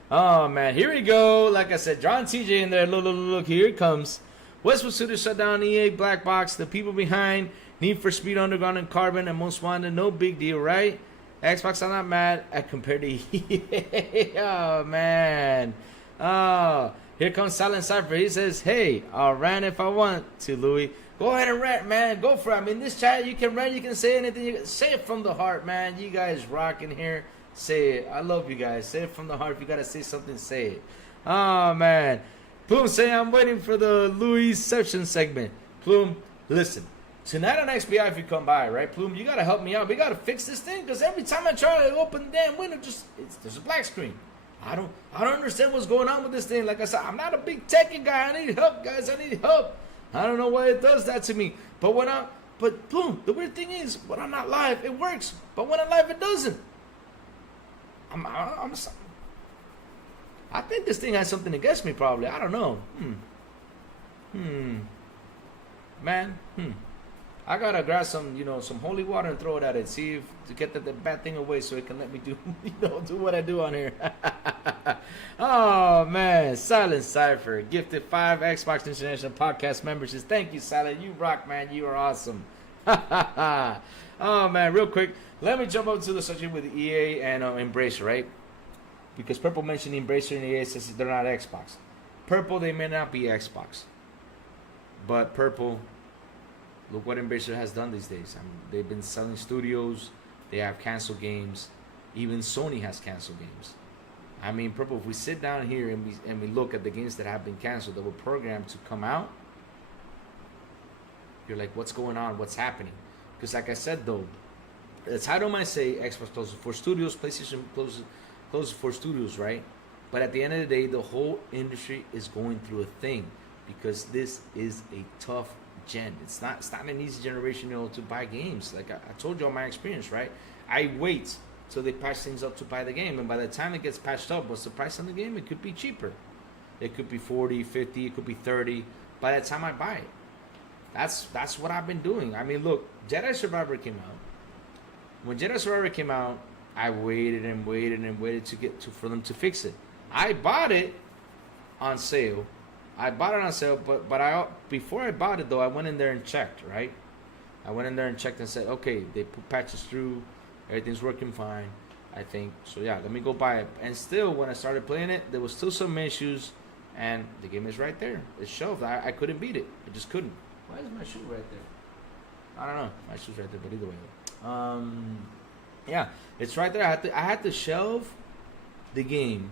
Oh, man. Here we go. Like I said, John TJ in there. Look. Here it comes. Westwood Studios shut down EA, Black Box. The people behind Need for Speed Underground and Carbon and Most Wanted. No big deal, right? Xbox, I'm not mad compared to EA. Oh, man. Oh, here comes Silent Cypher. He says, hey, I'll rant if I want to, Louis. Go ahead and rant, man. Go for it. I mean, this chat, you can rant, you can say anything. You can say it from the heart, man. You guys rocking here. Say it. I love you guys. Say it from the heart. If you got to say something, say it. Oh, man. Plume say, I'm waiting for the Louis-ception segment. Plume, listen. Tonight on XBI, if you come by, right, Plume, you got to help me out. We got to fix this thing because every time I try to open the damn window, there's a black screen. I don't understand what's going on with this thing. Like I said, I'm not a big techie guy. I need help, guys. I need help. I don't know why it does that to me. But Plume, the weird thing is, when I'm not live, it works. But when I'm live, it doesn't. I think this thing has something against me, probably. I don't know. Man, I gotta grab some holy water and throw it at it. See if to get that bad thing away, so it can let me do, do what I do on here. Oh man, Silent Cypher gifted 5 Xbox International Podcast memberships. Thank you, Silent. You rock, man. You are awesome. Oh man, real quick, let me jump up to the subject with EA and Embracer, right? Because Purple mentioned Embracer and EA says they're not Xbox. Purple, they may not be Xbox, but Purple, look what Embracer has done these days. I mean, they've been selling studios, they have canceled games, even Sony has canceled games. I mean, Purple, if we sit down here and we look at the games that have been canceled that were programmed to come out, you're like, what's going on? What's happening? Because like I said, though, the title might say Xbox closes for studios, PlayStation closes for studios, right? But at the end of the day, the whole industry is going through a thing because this is a tough gen. It's not an easy generation, to buy games. Like I told you on my experience, right? I wait till they patch things up to buy the game, and by the time it gets patched up, what's the price on the game? It could be cheaper. It could be 40, 50, it could be 30 by the time I buy it. That's what I've been doing. I mean, look, Jedi Survivor came out. When Jedi Survivor came out, I waited and waited and waited for them to fix it. I bought it on sale. But before I bought it though, I went in there and checked, right? I went in there and checked and said, okay, they put patches through, everything's working fine, I think. So yeah, let me go buy it. And still, when I started playing it, there was still some issues, and the game is right there. It's shelved. I couldn't beat it. I just couldn't. Why is my shoe right there? I don't know. My shoe's right there, but either way. Yeah, it's right there. I had to shelve the game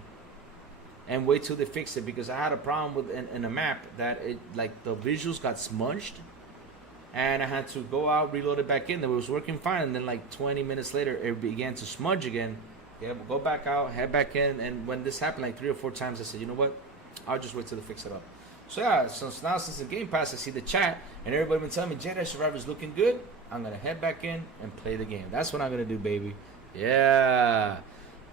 and wait till they fix it because I had a problem with in a map that it like the visuals got smudged, and I had to go out, reload it back in. It was working fine, and then like 20 minutes later, it began to smudge again. Yeah, go back out, head back in, and when this happened like 3 or 4 times, I said, you know what? I'll just wait till they fix it up. So yeah, so now since the Game Pass, I see the chat, and everybody been telling me Jedi Survivor is looking good. I'm gonna head back in and play the game. That's what I'm gonna do, baby. Yeah.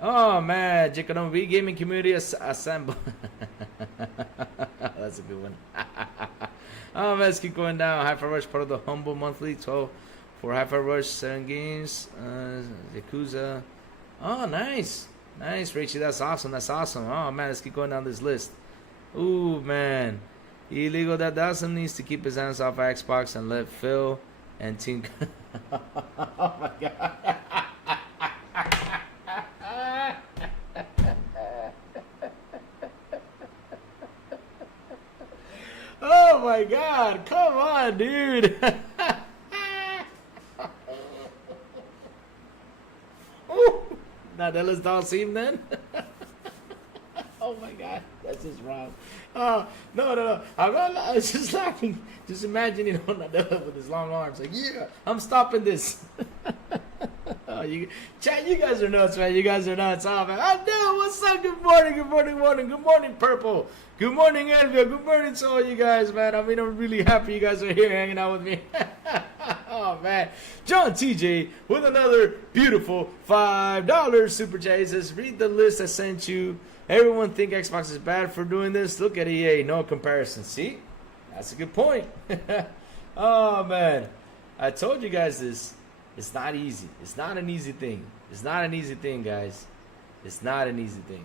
Oh man, Jikonomi gaming community assemble. That's a good one. Oh man, let's keep going down. Hyper Rush part of the Humble Monthly 12 for Hyper Rush 7 games. Yakuza. Oh nice, Richie. That's awesome. Oh man, let's keep going down this list. Ooh man, Illegal that Dawson needs to keep his hands off Xbox and let Phil and Team. Oh my god. Oh my god, come on, dude. Ooh, Nadella's Dalsim then? Oh my god, that's just wrong. No. I was just laughing. Just imagine, Nadella with his long arms. Like, yeah, I'm stopping this. Chat, you guys are nuts, man. You guys are nuts. Oh, man. I know. What's up? Good morning, Purple. Good morning, Elvia. Good morning to all you guys, man. I mean, I'm really happy you guys are here hanging out with me. Oh, man. John TJ with another beautiful $5 super chat. He says, read the list I sent you. Everyone think Xbox is bad for doing this. Look at EA. No comparison. See? That's a good point. Oh, man. I told you guys this. It's not easy. It's not an easy thing. It's not an easy thing, guys. It's not an easy thing.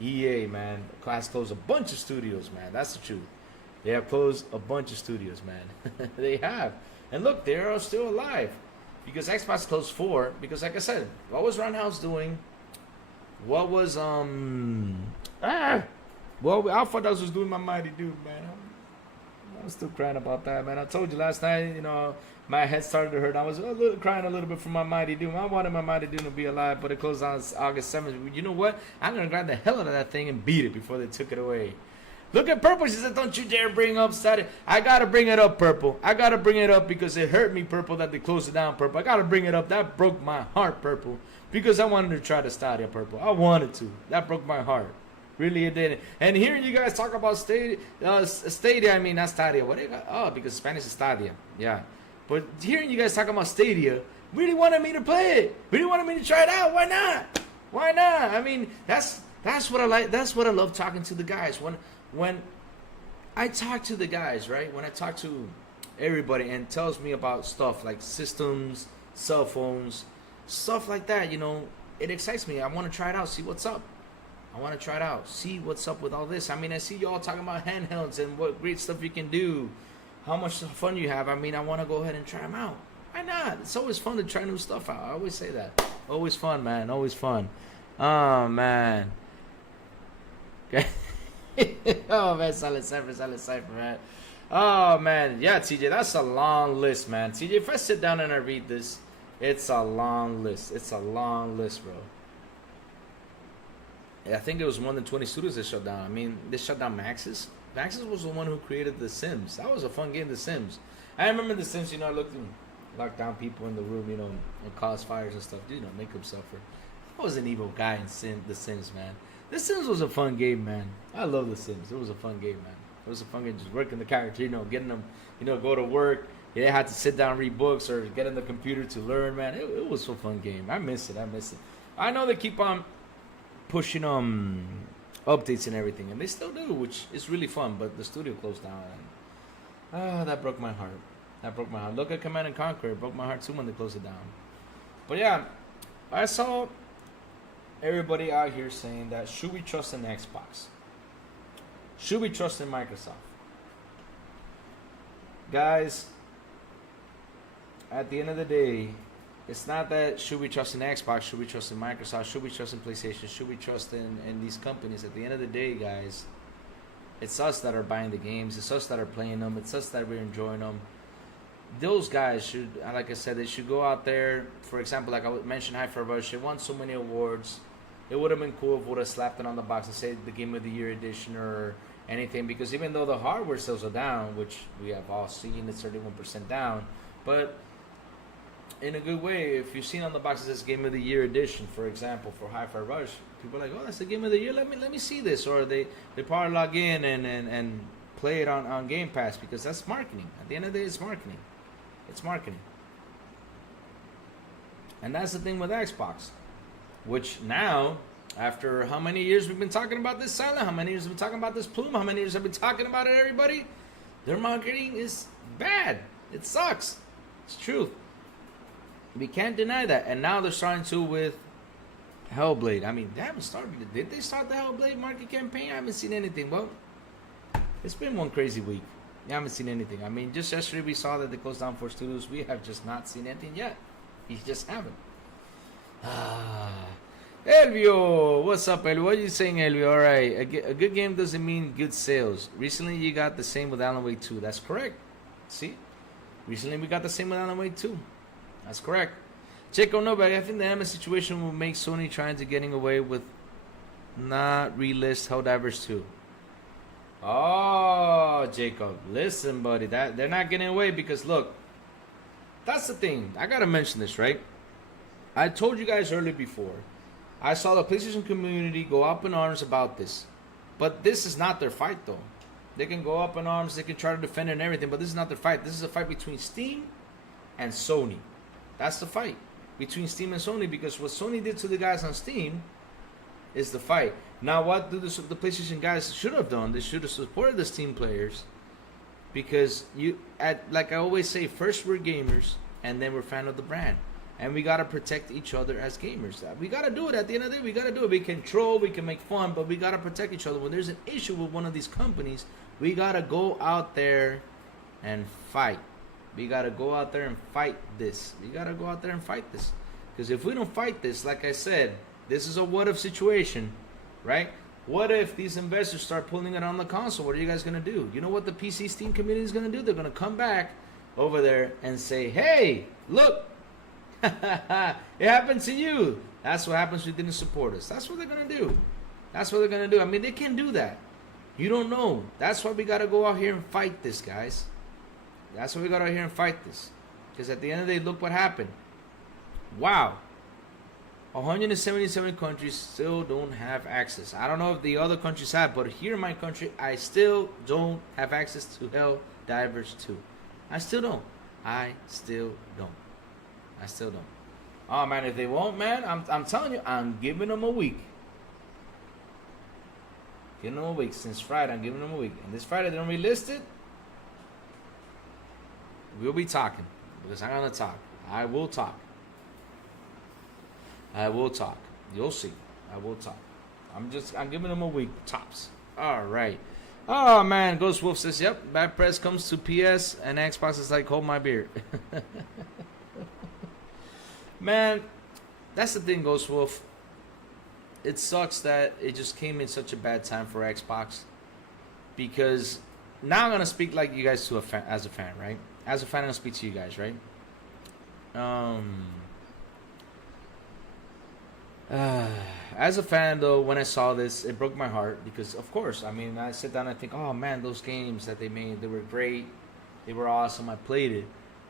EA, man, has closed a bunch of studios, man. That's the truth. They have closed a bunch of studios, man. They have. And look, they are still alive. Because Xbox closed 4. Because like I said, what was Roundhouse doing? What was Alpha Dogs was doing my Mighty Dude, man. I'm still crying about that, man. I told you last night, my head started to hurt. I was crying a little bit for my Mighty Doom. I wanted my Mighty Doom to be alive, but it closed on August 7th. You know what? I'm going to grab the hell out of that thing and beat it before they took it away. Look at Purple. She said, don't you dare bring up Stadia. I got to bring it up, Purple. I got to bring it up because it hurt me, Purple, that they closed it down, Purple. I got to bring it up. That broke my heart, Purple, because I wanted to try the Stadia, Purple. I wanted to. That broke my heart. Really, it didn't. And hearing you guys talk about Stadia, not Stadia. What do you got? Oh, because Spanish is Stadia. Yeah. But hearing you guys talking about Stadia really wanted me to play it. Really wanted me to try it out. Why not? Why not? I mean, that's what I like. That's what I love talking to the guys. When I talk to the guys, right? When I talk to everybody and tells me about stuff like systems, cell phones, stuff like that, it excites me. I want to try it out, see what's up. I want to try it out, see what's up with all this. I mean, I see you all talking about handhelds and what great stuff you can do. how much fun you have, I mean, I want to go ahead and try them out. Why not? It's always fun to try new stuff out. I always say that. Always fun, man. Always fun. Oh, man. Okay. Oh, man. Solid Cypher, man. Oh, man. Yeah, TJ, that's a long list, man. TJ, if I sit down and I read this, it's a long list. It's a long list, bro. Yeah, I think it was more than 20 studios that shut down. I mean, they shut down Maxis. Maxis was the one who created The Sims. That was a fun game, The Sims. I remember The Sims, I looked and locked down people in the room, and caused fires and stuff, make them suffer. I was an evil guy in The Sims, man. The Sims was a fun game, man. I love The Sims. It was a fun game, man. It was a fun game, just working the character, getting them, go to work. They had to sit down, read books, or get on the computer to learn, man. It was a fun game. I miss it. I know they keep on pushing updates and everything, and they still do, which is really fun, but the studio closed down, and that broke my heart. Look at Command and Conquer. It broke my heart too when they closed it down. But yeah, I saw everybody out here saying that, should we trust in Xbox? Should we trust in Microsoft? Guys, at the end of the day, it's not that should we trust in Xbox, should we trust in Microsoft, should we trust in PlayStation, should we trust in these companies. At the end of the day, guys, it's us that are buying the games, it's us that are playing them, it's us that we're enjoying them. Those guys should, like I said, they should go out there. For example, like I mentioned, Cypher Rush, they won so many awards. It would have been cool if we would have slapped it on the box and said the Game of the Year edition or anything, because even though the hardware sales are down, which we have all seen, it's 31% down, but in a good way, if you've seen on the box it says Game of the Year edition, for example, for Cypher Rush, people are like, oh, that's the Game of the Year, let me see this. Or they probably log in and play it on Game Pass, because that's marketing. At the end of the day, it's marketing. It's marketing. And that's the thing with Xbox, which now, after how many years we've been talking about this Silent, how many years we've been talking about this Plume, how many years I've been talking about it, everybody, their marketing is bad. It sucks. It's truth. We can't deny that. And now they're starting to with Hellblade. I mean, they haven't started. Did they start the Hellblade market campaign? I haven't seen anything. Well, it's been one crazy week. I haven't seen anything. I mean, just yesterday we saw that they closed down 4 studios. We have just not seen anything yet. We just haven't. Elvio, what's up, Elvio? What are you saying, Elvio? All right, a good game doesn't mean good sales. Recently, you got the same with Alan Wake 2. That's correct. See? Recently, we got the same with Alan Wake 2. That's correct. Jacob, no, but I think the MS situation will make Sony trying to getting away with not relist Helldivers 2. Oh, Jacob, listen, buddy, that they're not getting away because look, that's the thing. I gotta mention this, right? I told you guys earlier before. I saw the PlayStation community go up in arms about this, but this is not their fight, though. They can go up in arms, they can try to defend it and everything, but this is not their fight. This is a fight between Steam and Sony. That's the fight between Steam and Sony, because what Sony did to the guys on Steam is the fight. Now, what do the PlayStation guys should have done? They should have supported the Steam players, because like I always say, first we're gamers and then we're fan of the brand, and we gotta protect each other as gamers. We gotta do it. At the end of the day, we gotta do it. We can troll, we can make fun, but we gotta protect each other. When there's an issue with one of these companies, we gotta go out there and fight. We gotta go out there and fight this. We gotta go out there and fight this. Because if we don't fight this, like I said, this is a what-if situation, right? What if these investors start pulling it on the console? What are you guys gonna do? You know what the PC Steam community is gonna do? They're gonna come back over there and say, hey, look, it happened to you. That's what happens when you didn't support us. That's what they're gonna do. That's what they're gonna do. I mean, they can do that. You don't know. That's why we gotta go out here and fight this, guys. That's why we got out here and fight this. Because at the end of the day, look what happened. Wow. 177 countries still don't have access. I don't know if the other countries have, but here in my country, I still don't have access to Helldivers 2. I still don't. I still don't. Oh, man, if they won't, man, I'm telling you, I'm giving them a week. Giving them a week. Since Friday, I'm giving them a week. And this Friday, they don't relist it. We'll be talking, because I'm gonna talk. I will talk. You'll see. I will talk. I'm giving them a week tops. All right. Oh man, Ghost Wolf says, "Yep, bad press comes to PS and Xbox is like hold my beer." Man, that's the thing, Ghost Wolf. It sucks that it just came in such a bad time for Xbox, because now I'm gonna speak like you guys to a fan, as a fan, right? As a fan, I'm gonna speak to you guys, right? As a fan, though, when I saw this, it broke my heart because, of course, I mean, I sit down and I think, oh man, those games that they made, they were great, they were awesome. I played it,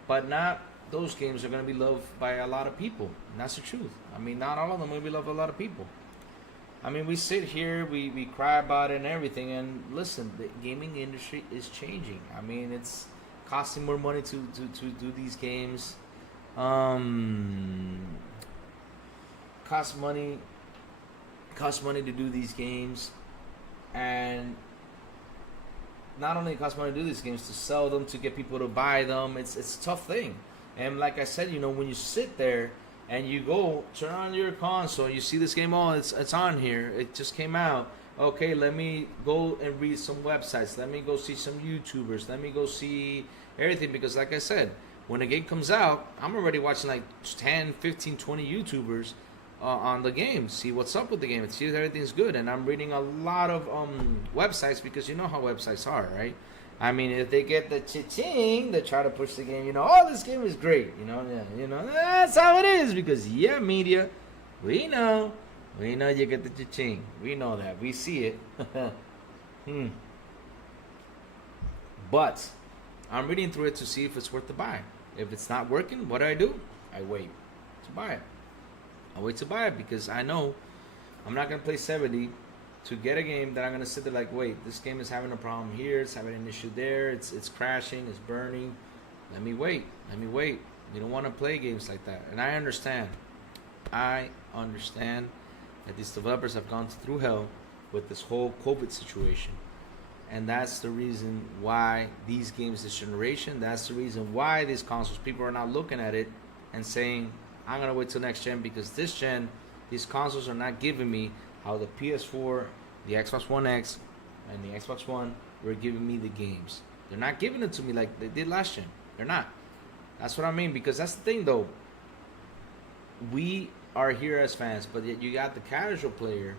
but not those games are gonna be loved by a lot of people. And that's the truth. I mean, not all of them will be loved by a lot of people. I mean, we sit here, we cry about it and everything, and listen, the gaming industry is changing. I mean, it's costing more money to do these games. Costs money to do these games, and not only it costs money to do these games, to sell them, to get people to buy them. It's a tough thing. And like I said, you know, when you sit there and you go turn on your console, you see this game, oh, it's on here, it just came out. Okay, let me go and read some websites, let me go see some YouTubers, let me go see everything, because like I said, when a game comes out, I'm already watching like 10, 15, 20 YouTubers on the game, see what's up with the game, see if everything's good. And I'm reading a lot of websites, because you know how websites are, right? I mean, if they get the cha-ching, they try to push the game, you know, oh, this game is great, you know, yeah, you know, that's how it is, because, yeah, media, we know you get the cha-ching, we know that, we see it. But I'm reading through it to see if it's worth the buy. If it's not working, what do? I wait to buy it. I wait to buy it because I know I'm not going to play 70 to get a game that I'm going to sit there like, wait, this game is having a problem here, it's having an issue there, it's crashing, it's burning. Let me wait. You don't want to play games like that. And I understand that these developers have gone through hell with this whole COVID situation. And that's the reason why these games this generation, that's the reason why these consoles, people are not looking at it and saying, I'm going to wait till next gen, because this gen, these consoles are not giving me how the PS4, the Xbox One X, and the Xbox One were giving me the games. They're not giving it to me like they did last gen. They're not. That's what I mean, because that's the thing, though. We are here as fans, but yet you got the casual player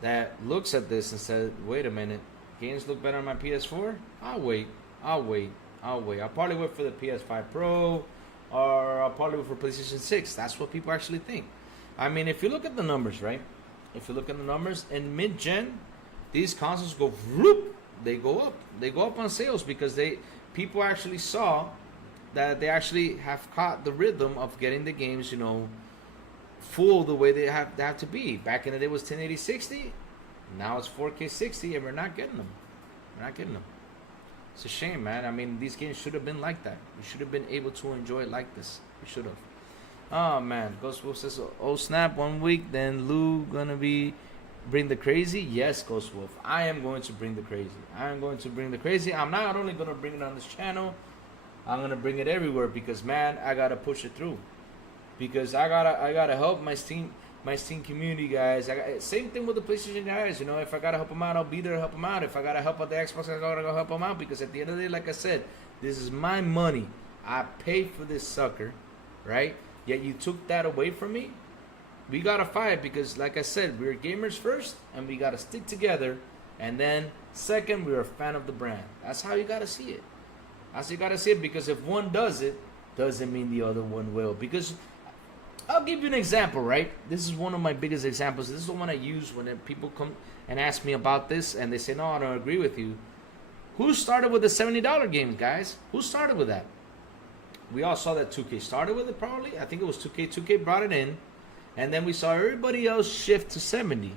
that looks at this and says, wait a minute, games look better on my PS4? I'll wait. I'll probably wait for the PS5 Pro, or I'll probably wait for PlayStation 6. That's what people actually think. I mean, if you look at the numbers, right? If you look at the numbers, in mid-gen, these consoles go whoop, they go up. They go up on sales because people actually saw that they actually have caught the rhythm of getting the games, you know, full the way they have to be. Back in the day it was 1080 60. Now it's 4K 60, and we're not getting them. It's a shame, man. I mean, these games should have been like that. We should have been able to enjoy it like this. We should have. Oh man, Ghost Wolf says, "Oh snap! 1 week, then Lou gonna bring the crazy." Yes, Ghost Wolf, I am going to bring the crazy. I'm not only gonna bring it on this channel, I'm gonna bring it everywhere, because man, I gotta push it through. Because I gotta help my Steam community, guys. Same thing with the PlayStation guys. You know, if I gotta help them out, I'll be there to help them out. If I gotta help out the Xbox, I gotta go help them out, because at the end of the day, like I said, this is my money. I paid for this sucker, right? Yet you took that away from me. We gotta fight, because like I said, we're gamers first, and we gotta stick together. And then second, we're a fan of the brand. That's how you gotta see it. Because if one does it, doesn't mean the other one will. Because I'll give you an example, right? This is one of my biggest examples. This is the one I use when people come and ask me about this, and they say, no, I don't agree with you. Who started with the $70 games, guys? Who started with that? We all saw that 2K started with it, probably. I think it was 2K. 2K brought it in. And then we saw everybody else shift to 70.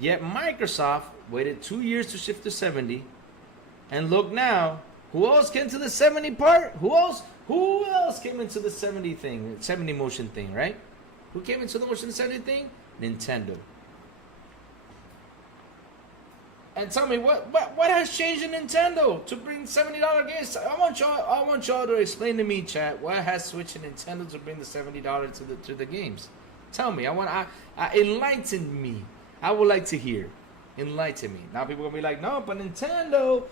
Yet Microsoft waited 2 years to shift to 70. And look now, who else came to the 70 part? Who else came into the 70 thing? 70 motion thing, right? Who came into the motion 70 thing? Nintendo. And tell me, what has changed in Nintendo to bring $70 games? I want y'all to explain to me, chat, what has switched in Nintendo to bring the $70 to the games? Tell me. Enlighten me. I would like to hear. Enlighten me. Now people are gonna be like, no, but Nintendo.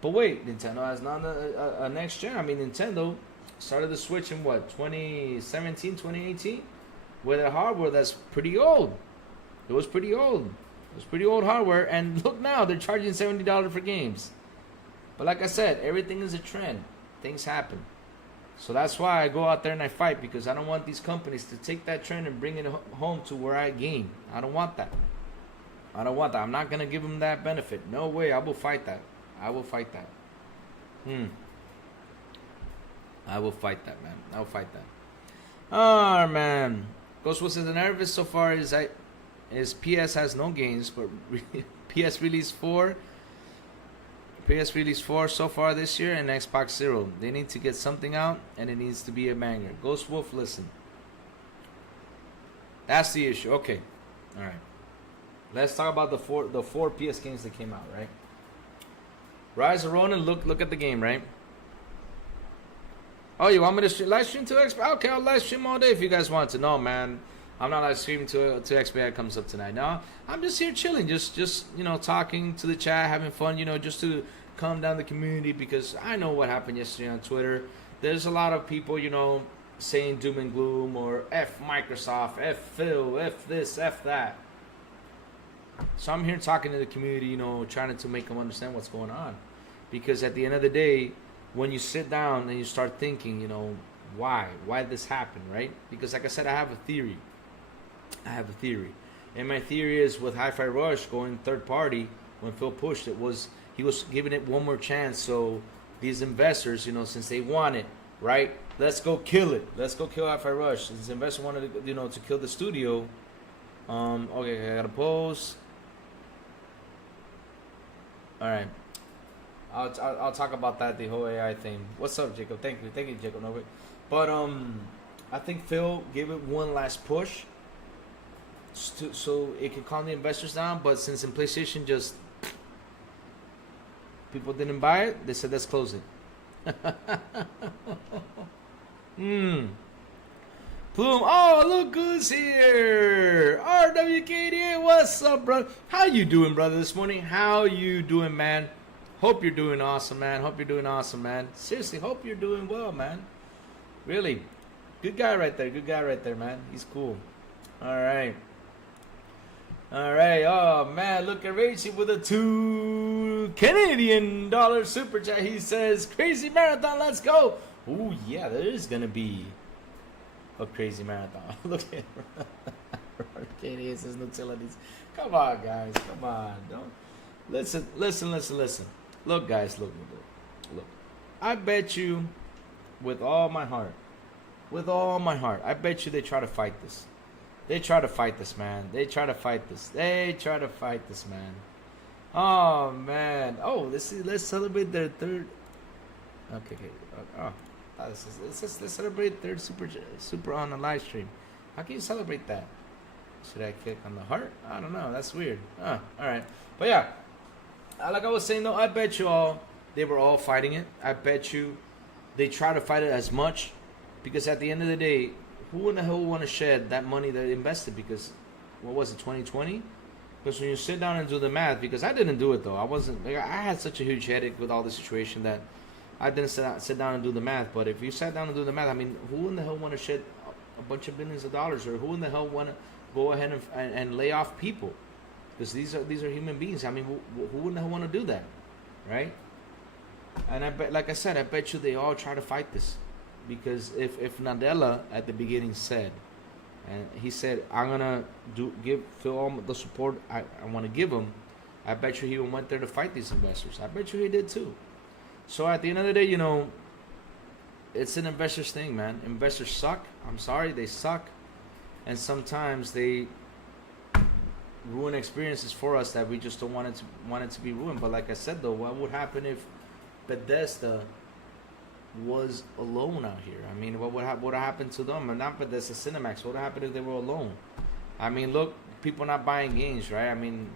But wait, Nintendo has not a next gen. I mean, Nintendo started the Switch in what, 2017, 2018? With a hardware that's pretty old. It was pretty old. It was pretty old hardware. And look now, they're charging $70 for games. But like I said, everything is a trend. Things happen. So that's why I go out there and I fight, because I don't want these companies to take that trend and bring it home to where I game. I don't want that. I'm not going to give them that benefit. No way. I will fight that. I will fight that. I will fight that, man. I will fight that. Oh, man. Ghost was the nervous so far is PS has no games, but PS Release 4 so far this year, and Xbox 0. They need to get something out, and it needs to be a banger. Ghost Wolf, listen. That's the issue. Okay. All right. Let's talk about the four PS games that came out, right? Rise of Ronin, look at the game, right? Oh, you want me to live stream to XP? Okay, I'll live stream all day if you guys want to. No, man. I'm not live streaming to XP comes up tonight. No, I'm just here chilling, just talking to the chat, having fun, just to calm down the community, because I know what happened yesterday on Twitter. There's a lot of people, saying doom and gloom, or F Microsoft, F Phil, F this, F that. So I'm here talking to the community, trying to make them understand what's going on. Because at the end of the day, when you sit down and you start thinking, why this happened, right? Because like I said, I have a theory. And my theory is with Hi-Fi Rush going third party, when Phil pushed it, he was giving it one more chance. So these investors, since they want it, right? Let's go kill it. Let's go kill Hi-Fi Rush. Since the investor wanted to kill the studio. Okay, I gotta pause. All right. I'll talk about that, the whole AI thing. What's up, Jacob? Thank you, Jacob. No, but I think Phil gave it one last push, so it could calm the investors down. But since in PlayStation just people didn't buy it, they said let's close it. Plume, oh look who's here! RWKDA, what's up, bro? How you doing, brother, this morning? How you doing, man? Hope you're doing awesome, man. Seriously, hope you're doing well, man. Really. Good guy right there, man. He's cool. Alright. Oh, man. Look at Rachy with a $2 Canadian super chat. He says, crazy marathon, let's go. Ooh, yeah, there is going to be a crazy marathon. Look at Canadian says utilities. Come on, guys. Come on. Don't. Listen. Look, guys, look. I bet you, with all my heart, I bet you they try to fight this. They try to fight this, man. Oh, man. Oh, let's celebrate their third. Okay. Oh, let's celebrate third super on the live stream. How can you celebrate that? Should I click on the heart? I don't know. That's weird. All right. But yeah. Like I was saying, though, I bet you all they were all fighting it. I bet you they try to fight it as much, because at the end of the day, who in the hell would want to shed that money that they invested? Because what was it, 2020? Because when you sit down and do the math, because I didn't do it though, I had such a huge headache with all the situation that I didn't sit down and do the math. But if you sat down and do the math, I mean, who in the hell want to shed a bunch of billions of dollars, or who in the hell want to go ahead and lay off people? Because these are human beings. I mean, who wouldn't want to do that, right? And I bet, like I said, I bet you they all try to fight this, because if Nadella at the beginning said, and he said, I'm gonna give Phil all the support I want to give him, I bet you he went there to fight these investors. I bet you he did too. So at the end of the day, it's an investor's thing, man. Investors suck. I'm sorry, they suck, and sometimes they ruin experiences for us that we just don't want it to be ruined. But like I said, though, what would happen if Bethesda was alone out here? I mean, what would happen to them? And not Bethesda, Cinemax. What would happen if they were alone? I mean, look, people not buying games, right? I mean,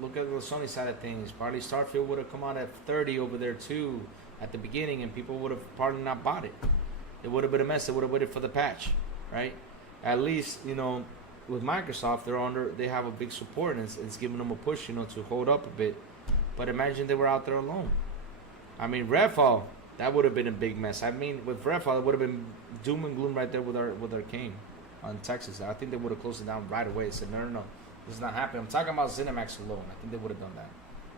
look at the Sony side of things. Probably Starfield would have come out at 30 over there too at the beginning, and people would have probably not bought it. It would have been a mess. They would have waited for the patch, right? At least, with Microsoft, they have a big support, and it's giving them a push, to hold up a bit. But imagine they were out there alone. I mean, Redfall, that would have been a big mess. I mean, with Redfall, it would have been doom and gloom right there with Arcane on Texas. I think they would have closed it down right away. Said, no, this is not happening. I'm talking about ZeniMax alone. I think they would have done that.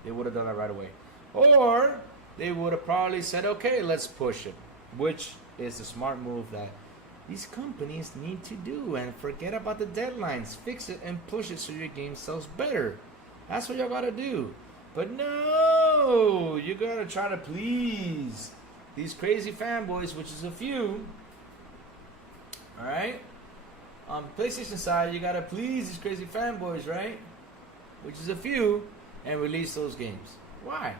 They would have done that right away. Or they would have probably said, okay, let's push it, which is a smart move that these companies need to do, and forget about the deadlines. Fix it and push it so your game sells better. That's what y'all gotta do. But no, you gotta try to please these crazy fanboys, which is a few. Alright? On the PlayStation side, you gotta please these crazy fanboys, right? Which is a few, and release those games. Why?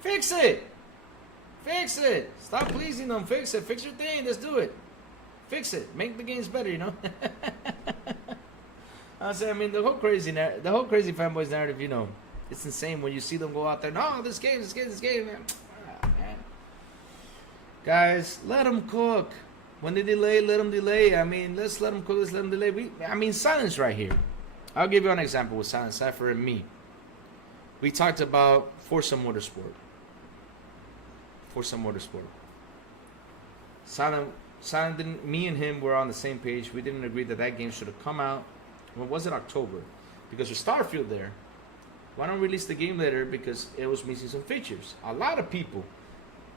Fix it! Fix it! Stop pleasing them. Fix it. Fix your thing. Let's do it. Fix it. Make the games better, I mean, the whole crazy fanboys narrative, it's insane when you see them go out there. No, this game, man. Man. Guys, let them cook. When they delay, let them delay. I mean, let's let them cook. Let's let them delay. Silence right here. I'll give you an example with Silence, Cypher, and me. We talked about Forza Motorsport. Silent didn't, me and him were on the same page. We didn't agree that game should have come out. When was it? October? Because with Starfield there, why don't release the game later? Because it was missing some features. A lot of people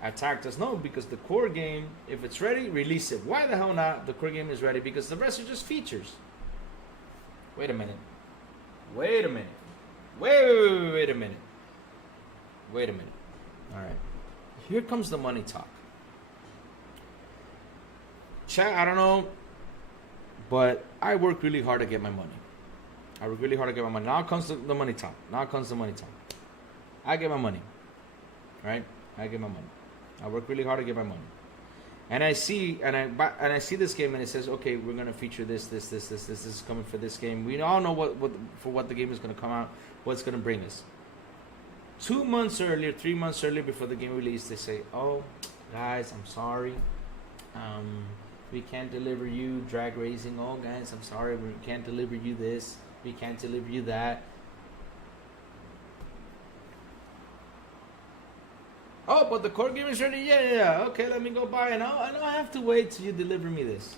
attacked us. No, because the core game, if it's ready, release it. Why the hell not? The core game is ready because the rest are just features. Wait a minute. Wait a minute. All right. Here comes the money talk. Chat, I don't know, but I work really hard to get my money. Now comes the money talk. I get my money. Right? I work really hard to get my money. And I see this game and it says, okay, we're gonna feature this is coming for this game. We all know what the game is gonna come out, what's gonna bring us. 2 months earlier, 3 months earlier before the game release, they say, oh, guys, I'm sorry. We can't deliver you drag racing. Oh, guys, I'm sorry. We can't deliver you this. We can't deliver you that. Oh, but the core game is ready. Yeah. Okay, let me go buy it. I know I have to wait till you deliver me this.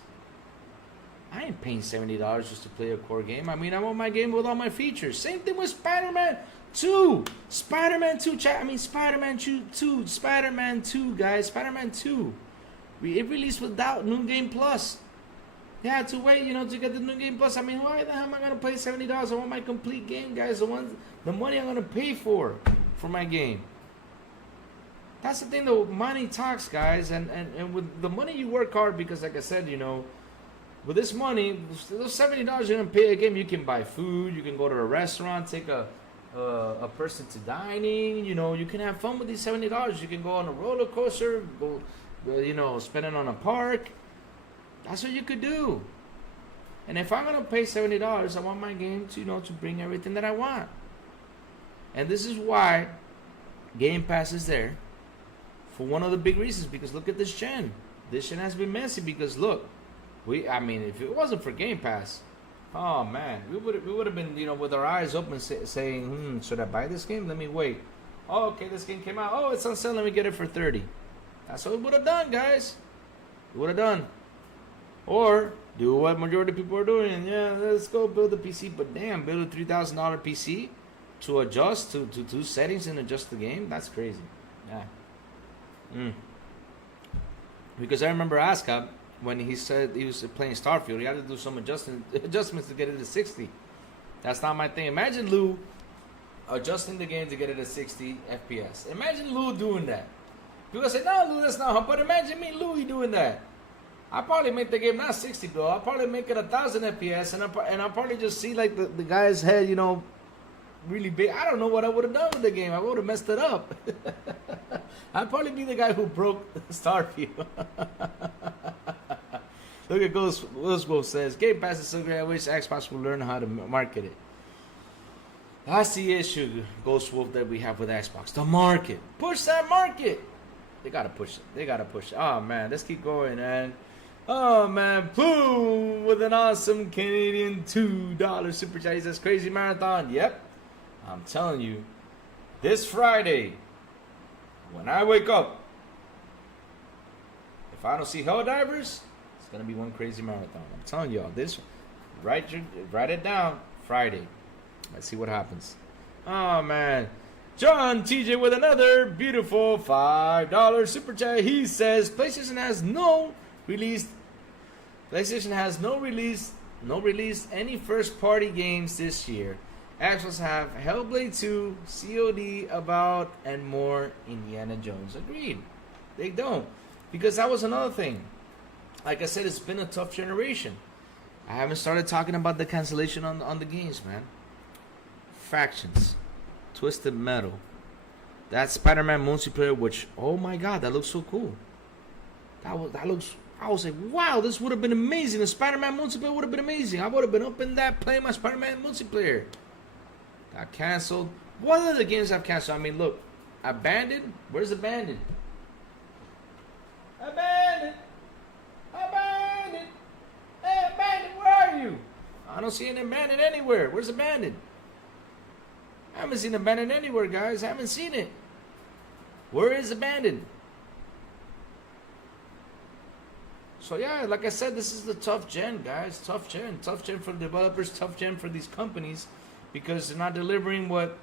I ain't paying $70 just to play a core game. I mean, I want my game with all my features. Same thing with Spider-Man 2. Spider-Man 2, chat. I mean, Spider-Man 2. Spider-Man 2, guys. Spider-Man 2. It released without New Game Plus. You had to wait, to get the New Game Plus. I mean, why the hell am I going to pay $70? I want my complete game, guys. The money I'm going to pay for my game. That's the thing, though. Money talks, guys. And with the money, you work hard because, like I said, with this money, those $70 you're going to pay a game, you can buy food. You can go to a restaurant, take a person to dining. You can have fun with these $70. You can go on a roller coaster, go, spend it on a park. That's what you could do. And if I'm going to pay $70, I want my game to bring everything that I want. And this is why Game Pass is there. For one of the big reasons, because look at this gen. This gen has been messy because look, if it wasn't for Game Pass, oh man, we would have been with our eyes open saying, should I buy this game? Let me wait. Oh, okay, this game came out. Oh, it's on sale. Let me get it for $30. That's what we would have done, guys. We would have done. Or do what majority of people are doing. And yeah, let's go build a PC. But damn, build a $3,000 PC to adjust to do settings and adjust the game. That's crazy. Yeah. Because I remember Aska when he said he was playing Starfield, he had to do some adjustments to get it to 60. That's not my thing. Imagine Lou adjusting the game to get it to 60 FPS. Imagine Lou doing that. People say, no, Lou, that's not hard. But imagine me, Louie, doing that. I'll probably make the game not 60, bro. I'll probably make it 1,000 FPS, and I'll probably just see like the guy's head, really big. I don't know what I would have done with the game. I would have messed it up. I'd probably be the guy who broke Starfield. Look at Ghost Wolf says, Game Pass is so great. I wish Xbox would learn how to market it. That's the issue, Ghost Wolf, that we have with Xbox. The market. Push that market. They gotta push it. Oh man, let's keep going, man. Oh man, Plume with an awesome Canadian $2 super chat. He says crazy marathon. Yep, I'm telling you, this Friday, when I wake up, if I don't see hell divers, it's gonna be one crazy marathon. I'm telling y'all this. Write it down. Friday. Let's see what happens. Oh man. John TJ with another beautiful $5 super chat. He says PlayStation has no released any first party games this year. Xbox have Hellblade 2, COD, About, and more. Indiana Jones. Agreed. They don't. Because that was another thing. Like I said, it's been a tough generation. I haven't started talking about the cancellation on the games, man. Factions. Twisted Metal. That Spider-Man multiplayer, which, oh my god, that looks so cool. That looks, I was like, wow, this would have been amazing. The Spider-Man multiplayer would have been amazing. I would have been up in that playing my Spider-Man multiplayer. Got canceled. What other games have canceled? I mean, look, Abandoned. Where's Abandoned? Abandoned. Abandoned. Hey, Abandoned, where are you? I don't see an Abandoned anywhere. Where's Abandoned? I haven't seen Abandoned anywhere, guys. I haven't seen it. Where is Abandoned? So yeah, like I said, this is the tough gen, guys. Tough gen for the developers, tough gen for these companies, because they're not delivering what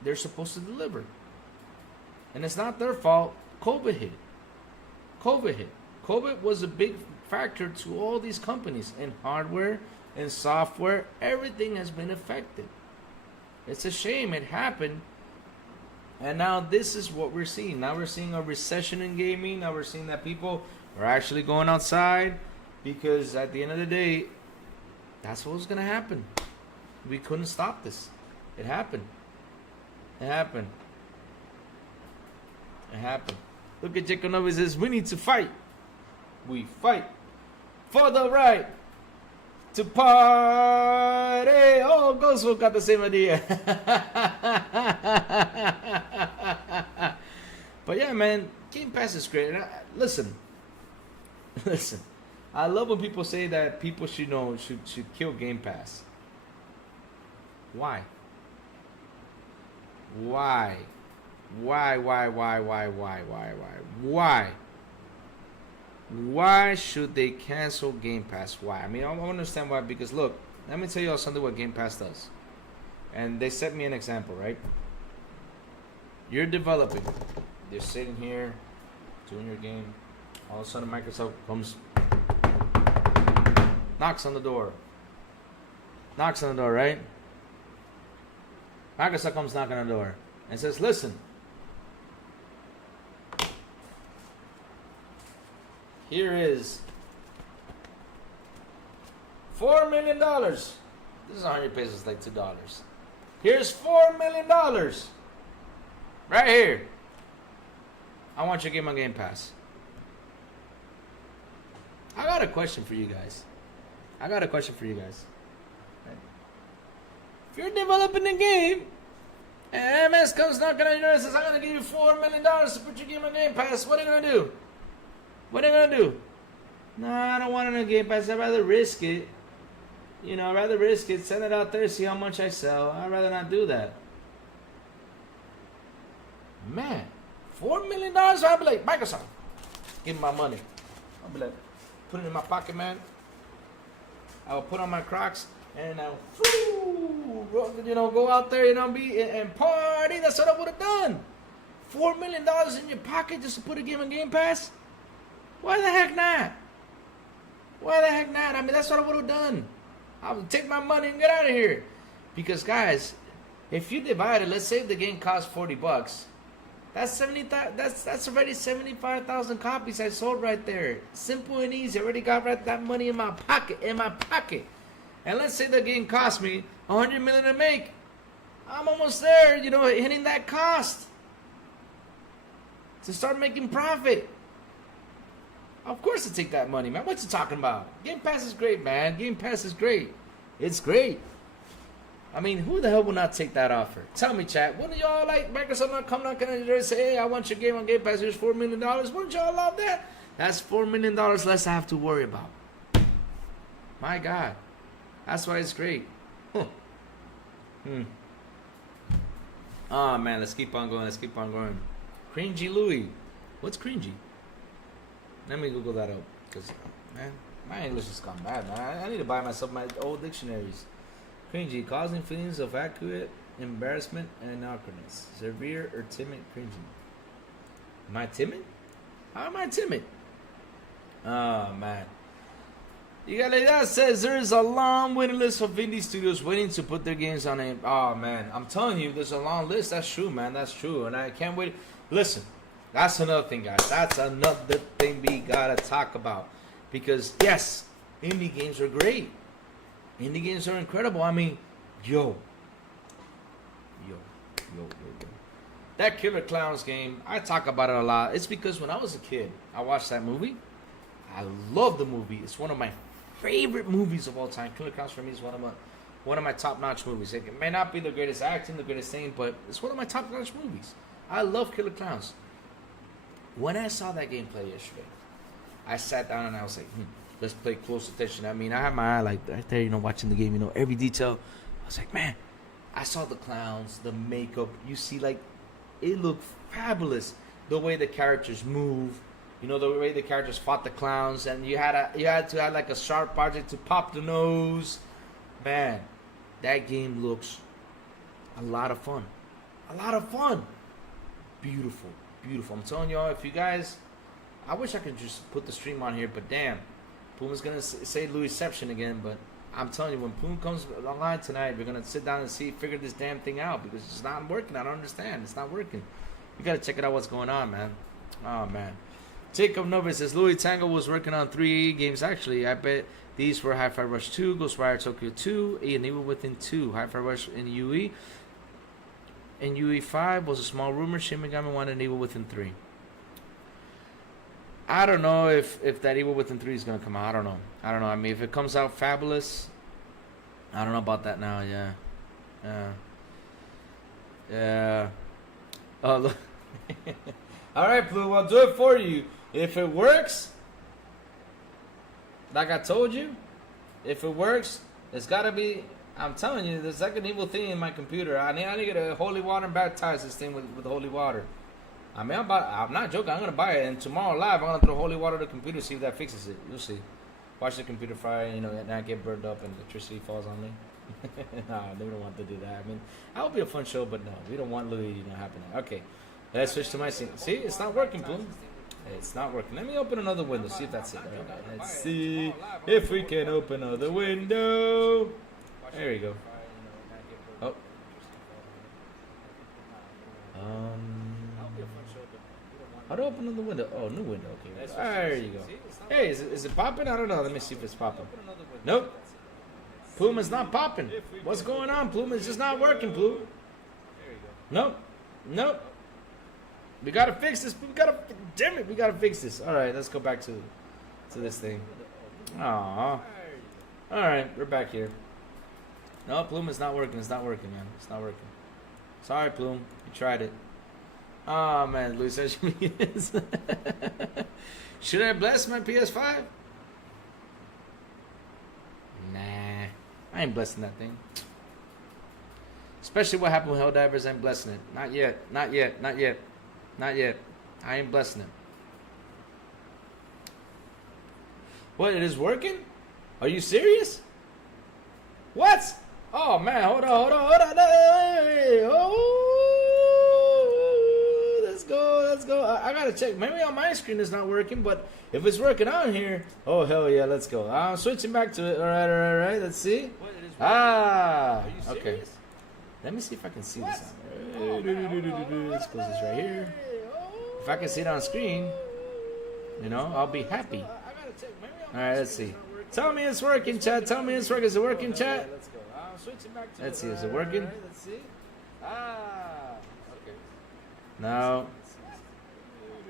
they're supposed to deliver. And it's not their fault. COVID hit. COVID was a big factor to all these companies in hardware and software. Everything has been affected. It's a shame it happened. And now this is what we're seeing. Now we're seeing a recession in gaming. Now we're seeing that people are actually going outside, because at the end of the day, that's what was going to happen. We couldn't stop this. It happened. Look at Jacob Nova says, we need to fight. We fight for the right to party. Oh, Ghostfolk got the same idea. But yeah, man, Game Pass is great. And listen. I love when people say that people should kill Game Pass. Why? Why should they cancel Game Pass? Why? I mean, I don't understand why. Because look, let me tell you all something what Game Pass does. And they set me an example, right? You're developing. You're sitting here, doing your game. All of a sudden, Microsoft comes, knocks on the door, right? Microsoft comes knocking on the door and says, listen, here is $4 million. This is 100 pesos, like $2. Here's $4 million. Right here. I want you to get my Game Pass. I got a question for you guys. Right? If you're developing a game, and MS comes knocking on your door and says, I'm going to give you $4 million to put your game on Game Pass, what are you going to do? No, I don't want it on Game Pass. I'd rather risk it. I'd rather risk it, send it out there, see how much I sell. I'd rather not do that. Man, $4 million? I'll be like, Microsoft, give me my money. I'll be like, put it in my pocket, man. I will put on my Crocs and I'll, go out there, and party. That's what I would have done. $4 million in your pocket just to put a game on Game Pass? Why the heck not? I mean, that's what I would have done. I would take my money and get out of here. Because, guys, if you divide it, let's say the game costs $40. That's already 75,000 copies I sold right there. Simple and easy. I already got that money in my pocket. And let's say the game cost me $100 million to make. I'm almost there, hitting that cost to start making profit. Of course to take that money, man. What you talking about? Game Pass is great, man. Game Pass is great. It's great. I mean, who the hell will not take that offer? Tell me, chat. Wouldn't y'all like Microsoft not come knocking on your door and say, hey, I want your game on Game Pass. Here's $4 million. Wouldn't y'all love that? That's $4 million less I have to worry about. My God. That's why it's great. Oh, man, let's keep on going. Let's keep on going. Cringy Louis. What's cringy? Let me Google that up. Because, man, my English has gone bad, man. I need to buy myself my old dictionaries. Cringy, causing feelings of accurate embarrassment and awkwardness. Severe or timid cringy. Am I timid? How am I timid? Oh, man. Igalidad says there is a long waiting list of indie studios waiting to put their games on it. Oh, man. I'm telling you, there's a long list. That's true, man. That's true. And I can't wait. Listen, that's another thing, guys. That's another thing we got to talk about. Because, yes, indie games are great. Indie games are incredible. I mean, yo. That Killer Clowns game, I talk about it a lot. It's because when I was a kid, I watched that movie. I love the movie. It's one of my favorite movies of all time. Killer Clowns for me is one of my top-notch movies. It may not be the greatest acting, the greatest thing, but it's one of my top-notch movies. I love Killer Clowns. When I saw that gameplay yesterday, I sat down and I was like, let's pay close attention. I mean, I had my eye like right there, watching the game, every detail. I was like, man, I saw the clowns, the makeup. You see, like, it looked fabulous. The way the characters move, the way the characters fought the clowns, and you had to have like a sharp object to pop the nose. Man, that game looks a lot of fun. A lot of fun. Beautiful, beautiful. I'm telling y'all, if you guys, I wish I could just put the stream on here, but damn, Plume's gonna say Louisception again. But I'm telling you, when Plume comes online tonight, we're gonna sit down and figure this damn thing out, because it's not working. I don't understand. It's not working. You gotta check it out. What's going on, man? Oh man. Jacob Nova says Louis Tango was working on 3 games. Actually, I bet these were Hi-Fi Rush 2, Ghostwire Tokyo 2, and Evil Within 2. Hi-Fi Rush in UE. And UE 5 was a small rumor. Shin Megami 1 and Evil Within 3. I don't know if that Evil Within 3 is going to come out. I don't know. I mean, if it comes out fabulous, I don't know about that now. Yeah. Oh, look. All right, Plume, I'll do it for you. If it works, like I told you, if it works, it's got to be, I'm telling you, there's like an evil thing in my computer. I need to get a holy water and baptize this thing with holy water. I mean, I'm not joking. I'm going to buy it. And tomorrow live, I'm going to throw holy water to the computer, see if that fixes it. You'll see. Watch the computer fire, not get burned up and electricity falls on me. No, they don't want to do that. I mean, that would be a fun show, but no, we don't want Louis happening. Okay, let's switch to my scene. See, it's not working, Plume. It's not working. Let me open another window, see if that's it. Right. Let's see if we can open another window. There you go. Oh. How do I open another window? Oh, new window. Okay. There you go. Hey, is it popping? I don't know. Let me see if it's popping. Nope. Plume is not popping. What's going on, Plume? It's just not working, Plume. Nope. We gotta fix this. Damn it, we gotta fix this. All right, let's go back to this thing. Aww. All right, we're back here. No, Plume is not working. It's not working, man. It's not working. Sorry, Plume. You tried it. Oh man, Louis says yes. Should I bless my PS5? Nah, I ain't blessing that thing. Especially what happened with Helldivers, I ain't blessing it. Not yet. I ain't blessing it. What, it is working? Are you serious? What? Oh man, hold on. Hey, let's go. I gotta check. Maybe on my screen it's not working, but if it's working on here, oh hell yeah, let's go. I'm switching back to it. All right. Let's see. Okay. Let me see if I can see this on there. Let's close this right here. If I can see it on screen, I'll be happy. All right, let's see. Tell me it's working, chat. Tell me it's working. Is it working, chat? Let's see. Is it working? No.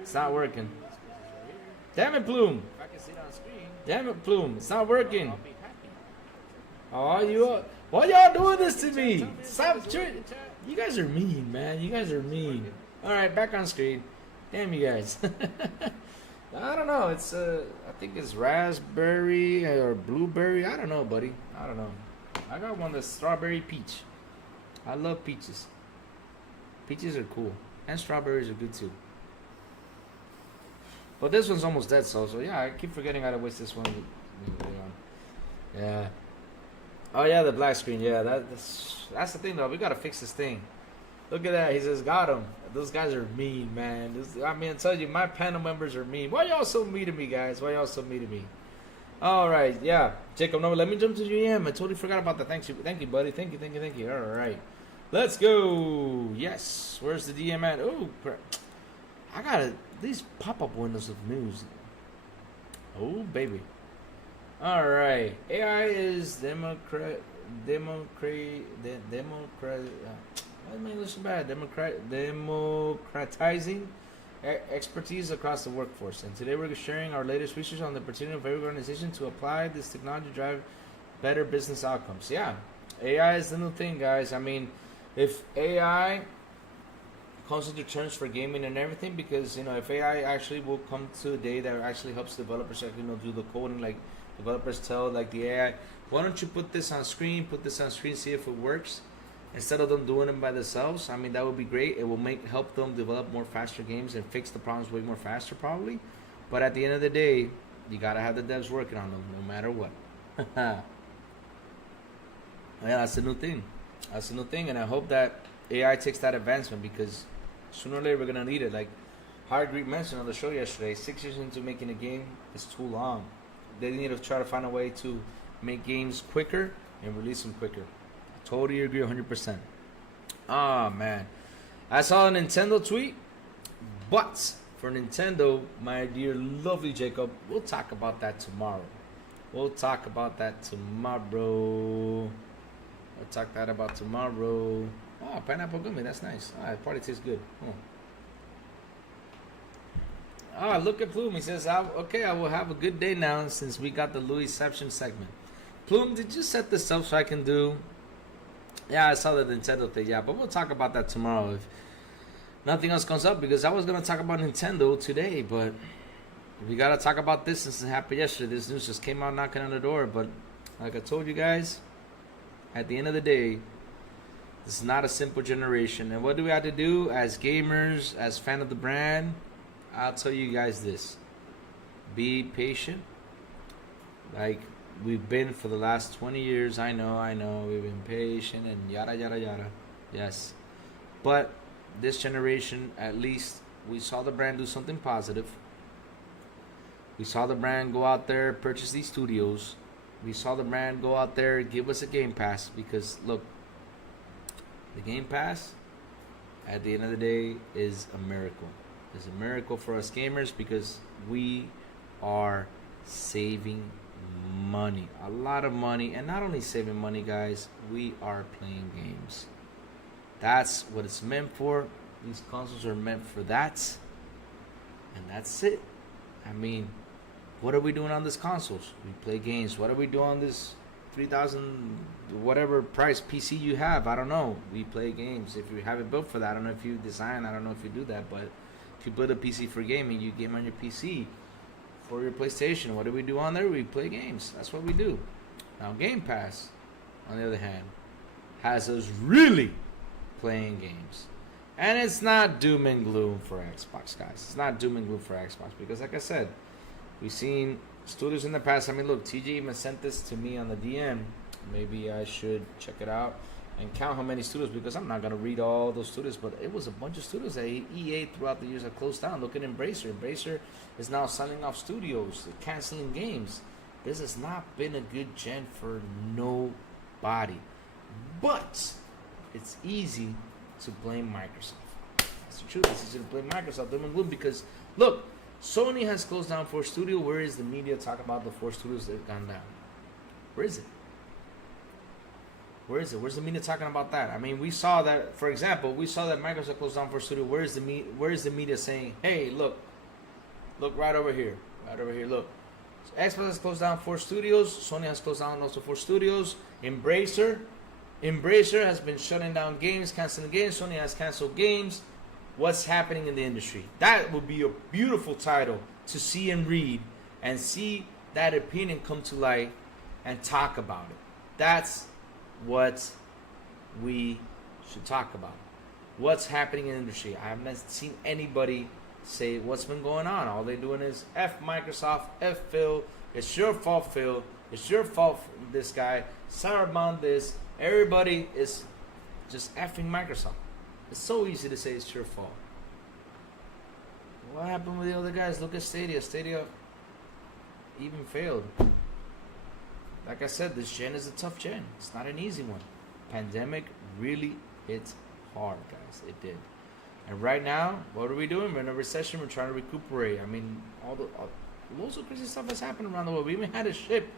It's not working. Damn it, Plume. It's not working. Oh, why y'all doing this to me? Stop. You guys are mean, man. You guys are mean. All right, back on screen. Damn you guys. I don't know. It's I think it's raspberry or blueberry. I don't know, buddy. I don't know. I got one that's strawberry peach. I love peaches. Peaches are cool, and strawberries are good too. But this one's almost dead, so yeah. I keep forgetting how to waste this one. Yeah. Oh yeah, the black screen. Yeah, that's the thing though. We gotta fix this thing. Look at that. He says, got him. Those guys are mean, man. I mean, I tell you, my panel members are mean. Why y'all so mean to me, guys? Why y'all so mean to me? All right, yeah. Jacob, no, let me jump to GM. I totally forgot about that. Thank you, buddy. Thank you. All right. Let's go. Yes. Where's the DM at? Oh, crap. I got these pop-up windows of news. Oh, baby. All right. AI is democratizing expertise across the workforce. And today we're sharing our latest research on the opportunity of every organization to apply this technology to drive better business outcomes. Yeah, AI is the new thing, guys. I mean, if AI comes into terms for gaming and everything, because if AI actually will come to a day that actually helps developers actually do the coding, like developers tell like the AI, why don't you put this on screen, see if it works, instead of them doing it by themselves. I mean, that would be great. It will help them develop more faster games and fix the problems way more faster probably. But at the end of the day, you gotta have the devs working on them no matter what. Yeah, that's the new thing. And I hope that AI takes that advancement, because sooner or later we're gonna need it. Like Hard Greek mentioned on the show yesterday, 6 years into making a game is too long. They need to try to find a way to make games quicker and release them quicker. I totally agree 100%. Ah, man. I saw a Nintendo tweet, but for Nintendo, my dear lovely Jacob, we'll talk about that tomorrow. Oh, pineapple gummy, that's nice. Ah, it probably tastes good. Ah, look at Plume. He says, okay, I will have a good day now since we got the Louisception segment. Plume, did you set this up so I can do... Yeah, I saw the Nintendo thing, yeah, but we'll talk about that tomorrow if nothing else comes up, because I was going to talk about Nintendo today, but we got to talk about this since it happened yesterday. This news just came out knocking on the door, but like I told you guys, at the end of the day, this is not a simple generation. And what do we have to do as gamers, as fan of the brand? I'll tell you guys this. Be patient. Like we've been for the last 20 years. I know. We've been patient and yada, yada, yada. Yes. But this generation, at least, we saw the brand do something positive. We saw the brand go out there, purchase these studios. We saw the brand go out there, give us a Game Pass. Because, look, the Game Pass, at the end of the day, is a miracle. It's a miracle for us gamers, because we are saving money. A lot of money. And not only saving money, guys, we are playing games. That's what it's meant for. These consoles are meant for that. And that's it. I mean, what are we doing on these consoles? We play games. What are we doing on this 3,000 whatever price PC you have? I don't know. We play games. If you have it built for that, I don't know if you design, I don't know if you do that, but if you build a PC for gaming, you game on your PC. For your PlayStation, what do we do on there? We play games. That's what we do. Now, Game Pass, on the other hand, has us really playing games. And it's not doom and gloom for Xbox, guys. It's not doom and gloom for Xbox, because like I said, we've seen studios in the past. I mean, look, TJ even sent this to me on the DM. Maybe I should check it out and count how many studios, because I'm not going to read all those studios, but it was a bunch of studios that EA throughout the years have closed down. Look at Embracer. Embracer is now selling off studios, canceling games. This has not been a good gen for nobody. But it's easy to blame Microsoft. That's the truth. It's easy to blame Microsoft, doom and gloom, because, look, Sony has closed down 4 studios. Where is the media talking about the 4 studios that have gone down? Where is it? Where's the media talking about that? I mean, we saw that, for example, Microsoft closed down 4 studios. Where's the media saying, hey, look right over here, look. So Xbox has closed down 4 studios. Sony has closed down also 4 studios. Embracer has been shutting down games, canceling games. Sony has canceled games. What's happening in the industry? That would be a beautiful title to see and read and see that opinion come to light and talk about it. That's what we should talk about. What's happening in the industry. I haven't seen anybody say what's been going on. All they're doing is F Microsoft, F Phil, it's your fault, Phil, it's your fault, this guy, Sourblow this. Everybody is just effing Microsoft. It's so easy to say it's your fault. What happened with the other guys? Look at Stadia. Stadia even failed. Like I said, this gen is a tough gen. It's not an easy one. Pandemic really hit hard, guys. It did. And right now, what are we doing? We're in a recession. We're trying to recuperate. I mean, loads of crazy stuff has happened around the world. We even had a ship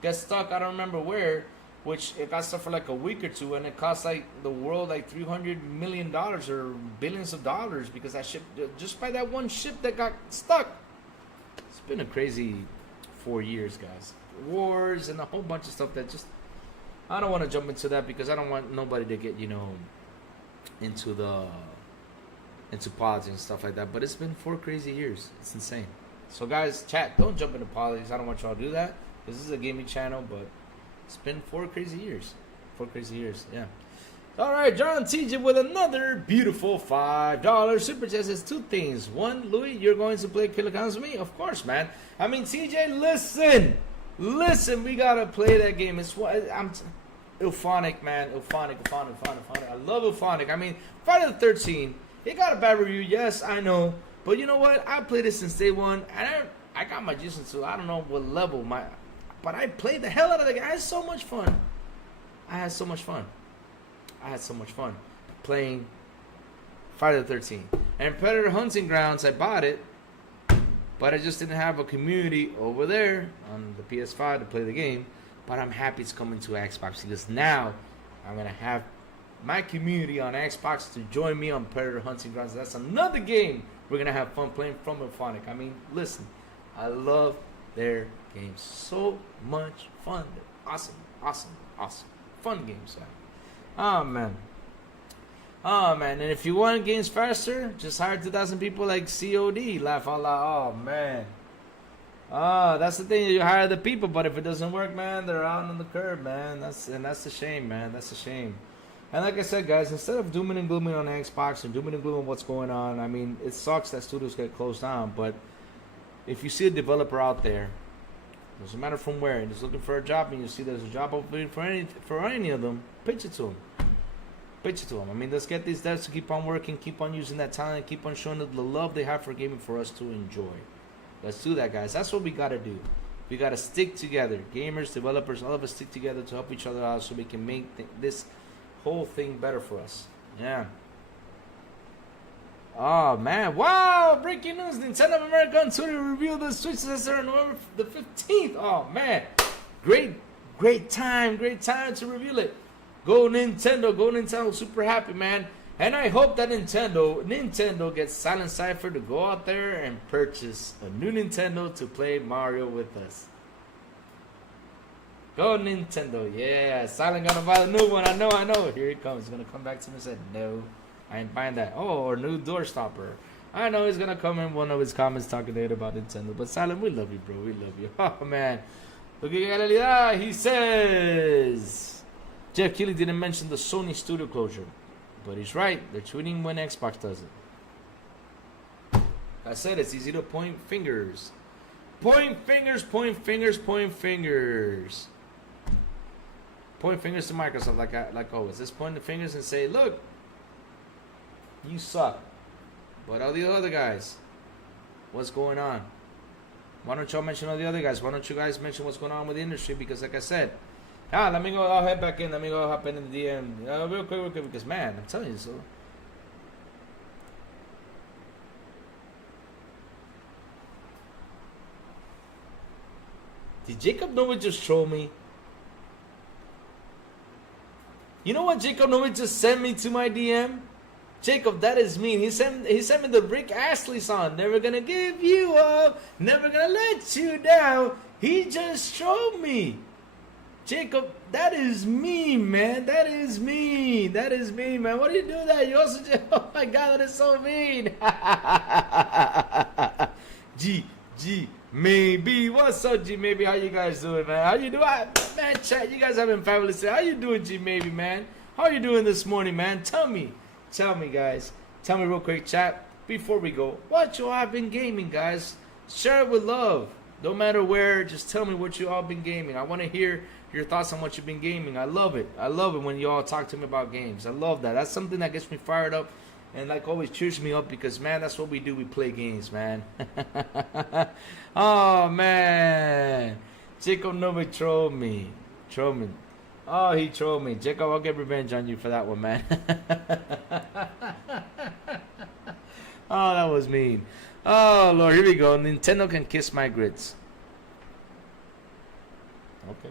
get stuck, I don't remember where, which it got stuck for like a week or two, and it cost like the world like $300 million or billions of dollars because that ship, just by that one ship that got stuck. It's been a crazy 4 years, guys. Wars and a whole bunch of stuff that just, I don't want to jump into that because I don't want nobody to get, into politics and stuff like that. But it's been 4 crazy years. It's insane. So guys, chat, don't jump into politics. I don't want y'all to do that. This is a gaming channel, but it's been 4 crazy years. 4 crazy years, yeah. All right, John TJ with another beautiful $5 super chat. Says 2 things. 1, Louis, you're going to play Killer Clowns with me? Of course, man. I mean, TJ, listen, we gotta play that game. It's what I'm. Euphonic, man. Euphonic. I love Euphonic. I mean, Friday the 13th. It got a bad review, yes, I know. But you know what? I played it since day one, and I got my juice into. I don't know what level but I played the hell out of the game. I had so much fun. I had so much fun playing Friday the 13th. And Predator Hunting Grounds, I bought it, but I just didn't have a community over there on the PS5 to play the game. But I'm happy it's coming to Xbox because now I'm going to have my community on Xbox to join me on Predator Hunting Grounds. That's another game we're going to have fun playing from Euphonic. I mean, listen, I love their games. So much fun. They're awesome. Fun games, man. Oh, man. And if you want games faster, just hire 2,000 people like COD. Laugh out loud. Oh, man. That's the thing. You hire the people, but if it doesn't work, man, they're out on the curb, man. That's a shame, man. That's a shame. And like I said, guys, instead of dooming and glooming on Xbox and dooming and glooming what's going on, I mean, it sucks that studios get closed down. But if you see a developer out there, doesn't matter from where, and is looking for a job, and you see there's a job opening for any of them, pitch it to them. I mean, let's get these devs to keep on working, keep on using that talent, keep on showing the love they have for gaming for us to enjoy. Let's do that, guys. That's what we got to do. We got to stick together. Gamers, developers, all of us stick together to help each other out so we can make this whole thing better for us. Yeah. Oh, man. Wow. Breaking news. Nintendo of America on Twitter revealed the Switch successor on November the 15th. Oh, man. Great time to reveal it. Go Nintendo. Super happy, man. And I hope that Nintendo gets Silent Cypher to go out there and purchase a new Nintendo to play Mario with us. Go Nintendo, yeah. Silent gonna buy the new one. I know. Here he comes. He's gonna come back to me and say, no, I ain't buying that. Oh, or new door stopper. I know he's gonna come in one of his comments talking later about Nintendo. But Silent, we love you, bro. We love you. Oh, man. Look at realidad. He says, Jeff Keighley didn't mention the Sony studio closure. But he's right. They're tweeting when Xbox does it. I said it's easy to point fingers. Point fingers. Point fingers to Microsoft like always. Let's point the fingers and say, look, you suck. But all the other guys, what's going on? Why don't y'all mention all the other guys? Why don't you guys mention what's going on with the industry? Because like I said, let me go. I'll head back in. Let me go hop in the DM real quick. Because man, I'm telling you so. Did Jacob Noah just troll me? You know what Jacob Noah just sent me to my DM? Jacob, that is mean. He sent me the Rick Astley song. Never gonna give you up. Never gonna let you down. He just trolled me. Jacob, that is mean, man. That is mean, man. Why do you do that? You also just, oh my God, that is so mean. G maybe. What's up, G maybe? How you guys doing, man? How you doing, man? Chat, you guys have been fabulous. How you doing, G maybe, man? How you doing this morning, man? Tell me, guys. Tell me real quick, chat, before we go, what you all been gaming, guys? Share it with love. No matter where, just tell me what you all been gaming. I want to hear your thoughts on what you've been gaming. I love it. I love it when you all talk to me about games. I love that. That's something that gets me fired up and like always cheers me up because, man, that's what we do. We play games, man. Oh, man. Jacob Novik trolled me. Oh, he trolled me. Jacob, I'll get revenge on you for that one, man. Oh, that was mean. Oh, Lord, here we go. Nintendo can kiss my grits. Okay,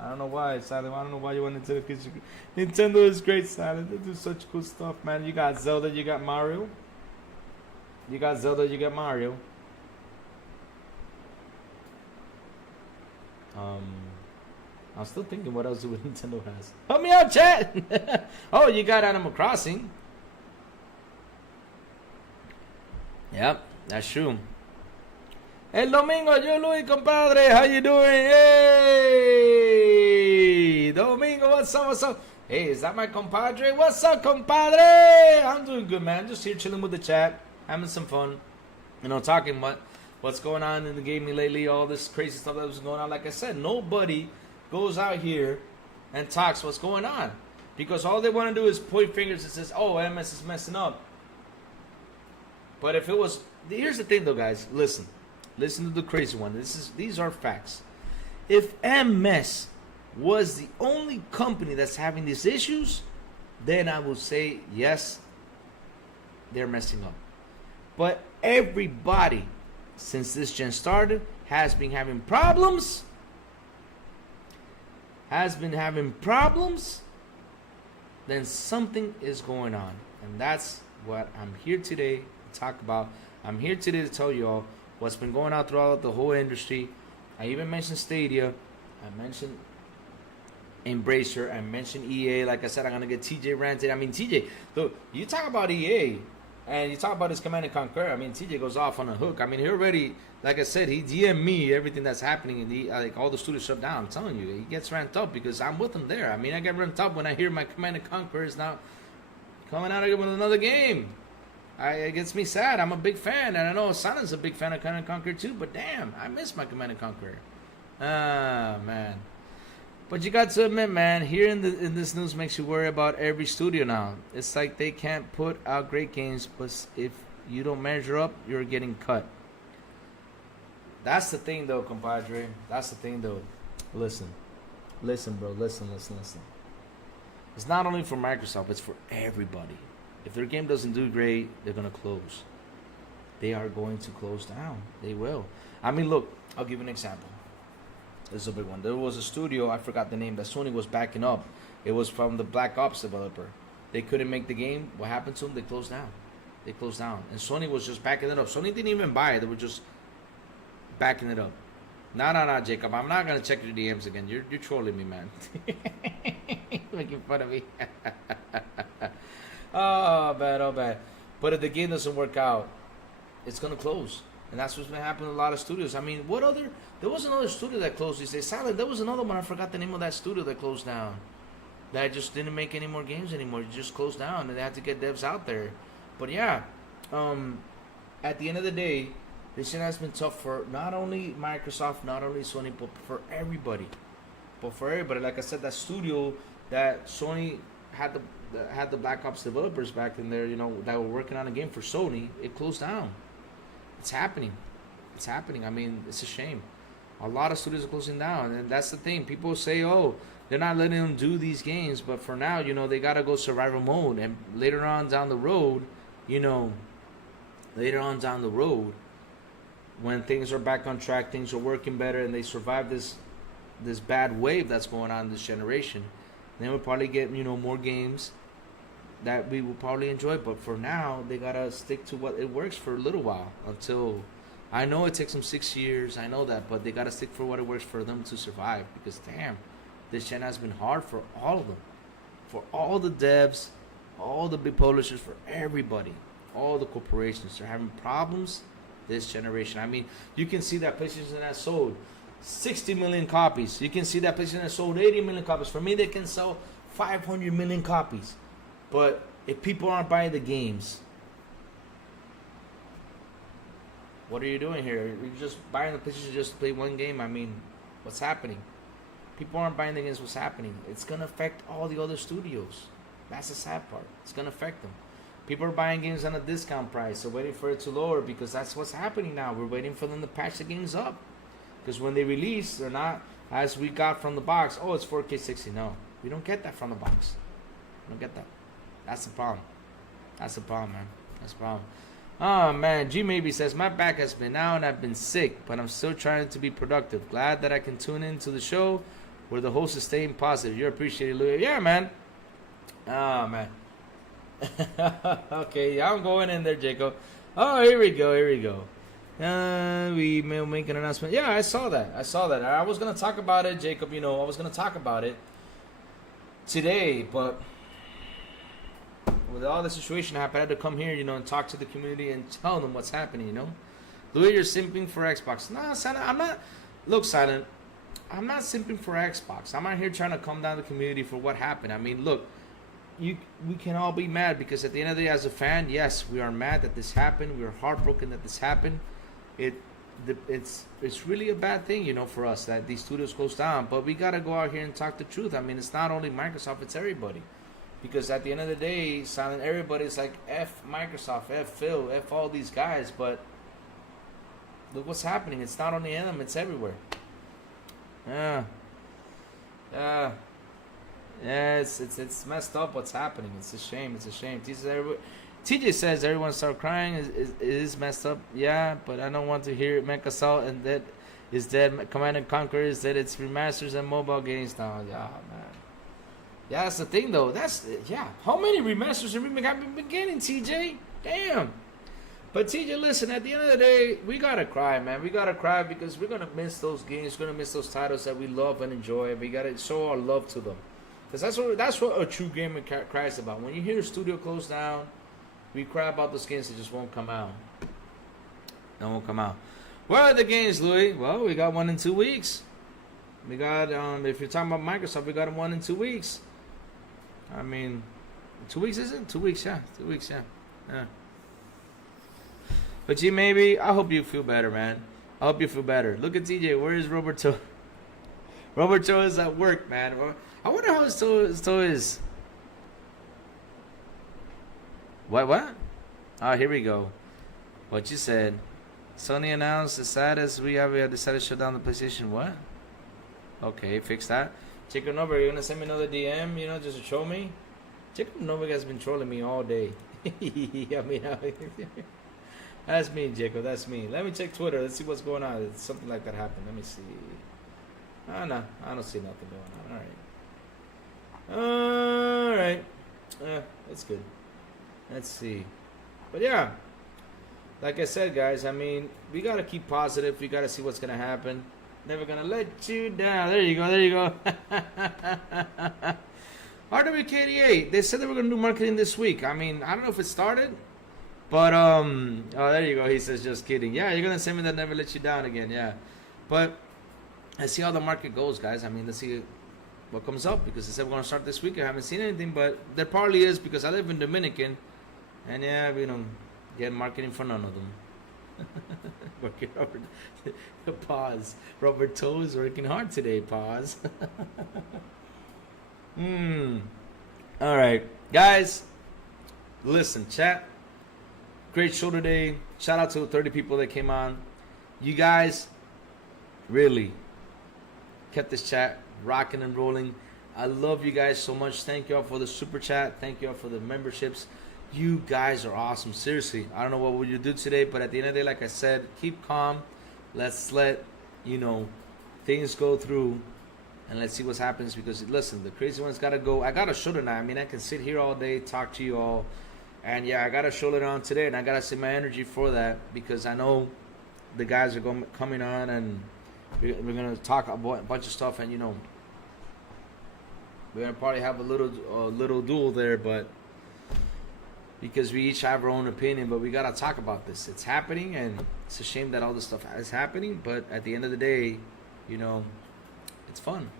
I don't know why, Silent. I don't know why you want Nintendo to kiss your grits. Nintendo is great, Silent. They do such cool stuff, man. You got Zelda, you got Mario. I'm still thinking what else Nintendo has. Help me out, chat! Oh, you got Animal Crossing. Yep, that's true. El Domingo, yo Luis, compadre, how you doing? Hey! Domingo, what's up? Hey, is that my compadre? What's up, compadre? I'm doing good, man. Just here chilling with the chat, having some fun. You know, talking what's going on in the gaming lately, all this crazy stuff that was going on. Like I said, nobody goes out here and talks what's going on. Because all they want to do is point fingers and says, oh, MS is messing up. But if it was, here's the thing though, guys. Listen to the crazy one. These are facts. If MS was the only company that's having these issues, then I will say yes, they're messing up. But everybody since this gen started has been having problems. Then something is going on, and that's what I'm here today to talk about. I'm here today to tell you all what's been going on throughout the whole industry. I even mentioned Stadia. I mentioned Embracer. I mentioned EA. Like I said, I'm gonna get TJ ranted. I mean, TJ, look, you talk about EA and you talk about his Command and Conquer. I mean, TJ goes off on a hook. I mean, he already, like I said, he DM'd me everything that's happening in the like all the studios shut down. I'm telling you, he gets ramped up because I'm with him there. I mean, I get ramped up when I hear my Command and Conquer is now coming out again with another game. It gets me sad. I'm a big fan, and I know Silent's a big fan of Command and Conquer too. But damn, I miss my Command and Conquer. Ah, man. But you got to admit, man, here in this news makes you worry about every studio now. It's like they can't put out great games, but if you don't measure up, you're getting cut. That's the thing, though, compadre. That's the thing, though. Listen, bro. Listen. It's not only for Microsoft; it's for everybody. If their game doesn't do great, they're gonna close. They are going to close down. They will. I mean, look. I'll give you an example. This is a big one. There was a studio, I forgot the name, that Sony was backing up. It was from the Black Ops developer. They couldn't make the game. What happened to them? They closed down. And Sony was just backing it up. Sony didn't even buy it. They were just backing it up. No, Jacob. I'm not going to check your DMs again. You're trolling me, man. Making fun of me. Oh, bad. But if the game doesn't work out, it's going to close. And that's what's been happening to a lot of studios. I mean, there was another studio that closed. You say, Silent, there was another one. I forgot the name of that studio that closed down. That just didn't make any more games anymore. It just closed down, and they had to get devs out there. But yeah, at the end of the day, this shit has been tough for not only Microsoft, not only Sony, but for everybody. Like I said, that studio that Sony had the Black Ops developers back in there, you know, that were working on a game for Sony, it closed down. It's happening. I mean, it's a shame. A lot of studios are closing down, and that's the thing. People say, oh, they're not letting them do these games, but for now, you know, they got to go survival mode. And later on down the road, when things are back on track, things are working better, and they survive this bad wave that's going on this generation, then we'll probably get, more games that we will probably enjoy. But for now, they gotta stick to what it works for a little while, until, I know it takes them 6 years, I know that, but they gotta stick for what it works for them to survive, because damn, this gen has been hard for all of them, for all the devs, all the big publishers, for everybody, all the corporations. They're having problems this generation. I mean, you can see that PlayStation has sold 60 million copies. You can see that PlayStation has sold 80 million copies. For me, they can sell 500 million copies. But if people aren't buying the games, what are you doing here? You're just buying the PlayStation just to play one game. I mean, what's happening? People aren't buying the games. What's happening? It's going to affect all the other studios. That's the sad part. It's going to affect them. People are buying games on a discount price. So waiting for it to lower because that's what's happening now. We're waiting for them to patch the games up. Because when they release, they're not as we got from the box. Oh, it's 4K 60. No, we don't get that from the box. We don't get that. That's the problem. That's the problem, man. That's the problem. Oh, man. G Maybe says, my back has been out and I've been sick, but I'm still trying to be productive. Glad that I can tune into the show where the host is staying positive. You're appreciated, Louis. Yeah, man. Oh, man. Okay, I'm going in there, Jacob. Oh, here we go. Here we go. We may make an announcement. Yeah, I saw that. I was going to talk about it, Jacob. You know, I was going to talk about it today, but with all the situation happened, I had to come here, you know, and talk to the community and tell them what's happening, you know. Louis, you're simping for Xbox. No, Silent, I'm not. Look, Silent, I'm not simping for Xbox. I'm not here trying to calm down the community for what happened. I mean, look, we can all be mad because at the end of the day, as a fan, yes, we are mad that this happened. We are heartbroken that this happened. It's really a bad thing, you know, for us that these studios close down. But we gotta go out here and talk the truth. I mean, it's not only Microsoft; it's everybody. Because at the end of the day, Silent, everybody's like F Microsoft, F Phil, F all these guys. But look what's happening. It's not only them; it's everywhere. Yeah, it's messed up what's happening. It's a shame. It's a shame. TJ says everyone start crying. It is messed up. Yeah, but I don't want to hear it. Mech Assault and that is dead. Command and Conquer is dead. It's remasters and mobile games now. Yeah, man. Yeah, that's the thing though. How many remasters and remake have we been getting, TJ? Damn. But TJ, listen. At the end of the day, we gotta cry, man. We gotta cry because we're gonna miss those games. We're gonna miss those titles that we love and enjoy. And we gotta show our love to them. Because that's what a true gamer cries about. When you hear a studio close down, we cry about those games that just won't come out. They won't come out. Where are the games, Louis? Well, we got one in 2 weeks. We got, if you're talking about Microsoft, we got one in 2 weeks. I mean, 2 weeks, is it? 2 weeks, yeah. 2 weeks, yeah. Yeah. But G, maybe, I hope you feel better, man. I hope you feel better. Look at TJ. Where is Roberto? Roberto is at work, man. I wonder how his toe is. What? Oh, here we go. What you said. Sony announced the status. We have decided to shut down the PlayStation. What? Okay, fix that. Jacob Novak, you're going to send me another DM, you know, just to show me? Jacob Novak has been trolling me all day. I mean, that's me, Jacob. That's me. Let me check Twitter. Let's see what's going on. It's something like that happened. Let me see. Oh, no. I don't see nothing going on. All right. Yeah, that's good. Let's see. But yeah, like I said, guys, I mean, we got to keep positive. We got to see what's going to happen. Never going to let you down. There you go. There you go. RWK88, they said they were going to do marketing this week. I mean, I don't know if it started, but, oh, there you go. He says, just kidding. Yeah, you're going to send me that Never Let You Down again. Yeah. But let's see how the market goes, guys. I mean, let's see what comes up because they said we're going to start this week. I haven't seen anything, but there probably is because I live in Dominican. And yeah, we don't get marketing for none of them. Working hard. Pause. Roberto is working hard today. Pause. All right, guys. Listen, chat. Great show today. Shout out to the 30 people that came on. You guys really kept this chat rocking and rolling. I love you guys so much. Thank you all for the super chat. Thank you all for the memberships. You guys are awesome. Seriously, I don't know what you do today, but at the end of the day, like I said, keep calm. Let's let, you know, things go through, and let's see what happens. Because listen, the crazy one's got to go. I got a show tonight. I mean, I can sit here all day, talk to you all, and yeah, I got a show later on today, and I got to save my energy for that because I know the guys are coming on, and we're gonna talk about a bunch of stuff, and you know, we're gonna probably have a little duel there, but. Because we each have our own opinion, but we gotta talk about this. It's happening, and it's a shame that all this stuff is happening, but at the end of the day, you know, it's fun.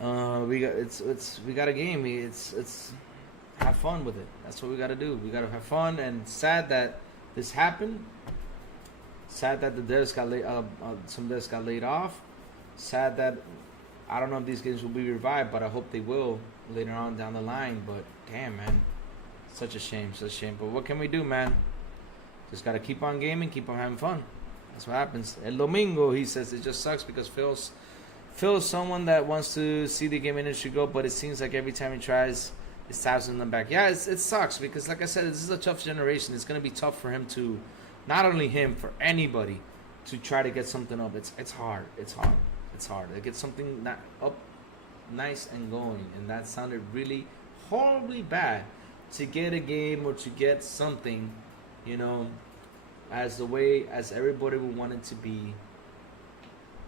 We got a game. It's have fun with it. That's what we got to do. We got to have fun. And sad that this happened. Sad that the devs got some devs got laid off. Sad that I don't know if these games will be revived, but I hope they will later on down the line. But damn, man, such a shame, such a shame. But what can we do, man? Just gotta keep on gaming, keep on having fun. That's what happens. El Domingo, he says, it just sucks because Phil's someone that wants to see the game industry go, but it seems like every time he tries, it stabs him in the back. Yeah, it sucks because, like I said, this is a tough generation. It's gonna be tough for him to, not only him, for anybody to try to get something up. It's hard. It's hard to get something not up, nice and going, and that sounded really horribly bad. To get a game or to get something, you know, as the way as everybody would want it to be,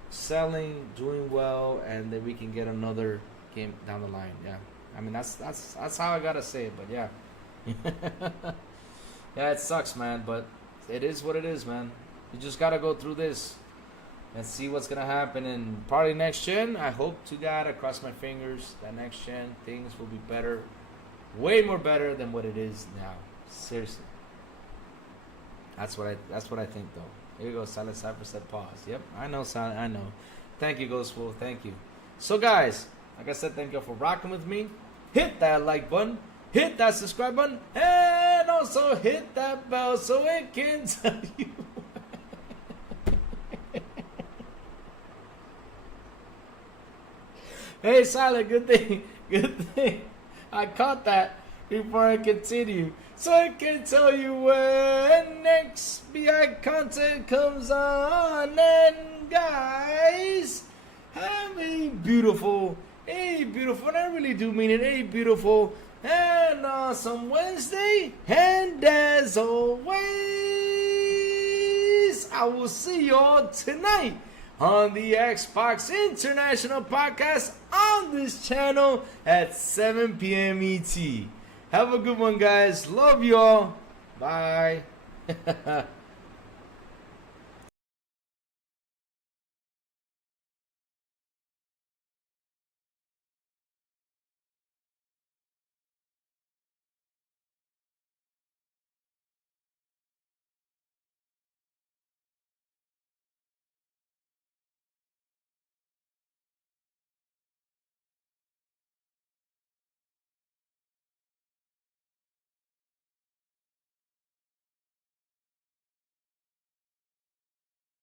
selling, doing well, and then we can get another game down the line. Yeah, I mean that's how I gotta say it. But yeah, yeah, it sucks, man. But it is what it is, man. You just gotta go through this and see what's gonna happen. And probably next gen, I hope to God, I cross my fingers that next gen things will be better, way more better than what it is now. Seriously. That's what I think though. Here you go, Silent Cypher said pause. Yep, I know, Silent, I know. Thank you, Ghostful, thank you. So guys, like I said, thank you for rocking with me. Hit that like button, hit that subscribe button, and also hit that bell so it can tell you. Hey, Silent, good thing. I caught that before I continue, so I can tell you when next BI content comes on. And guys, have a beautiful, and I really do mean it, a beautiful and awesome Wednesday. And as always, I will see y'all tonight on the Xbox International Podcast on this channel at 7 p.m. ET. Have a good one, guys. Love y'all. Bye.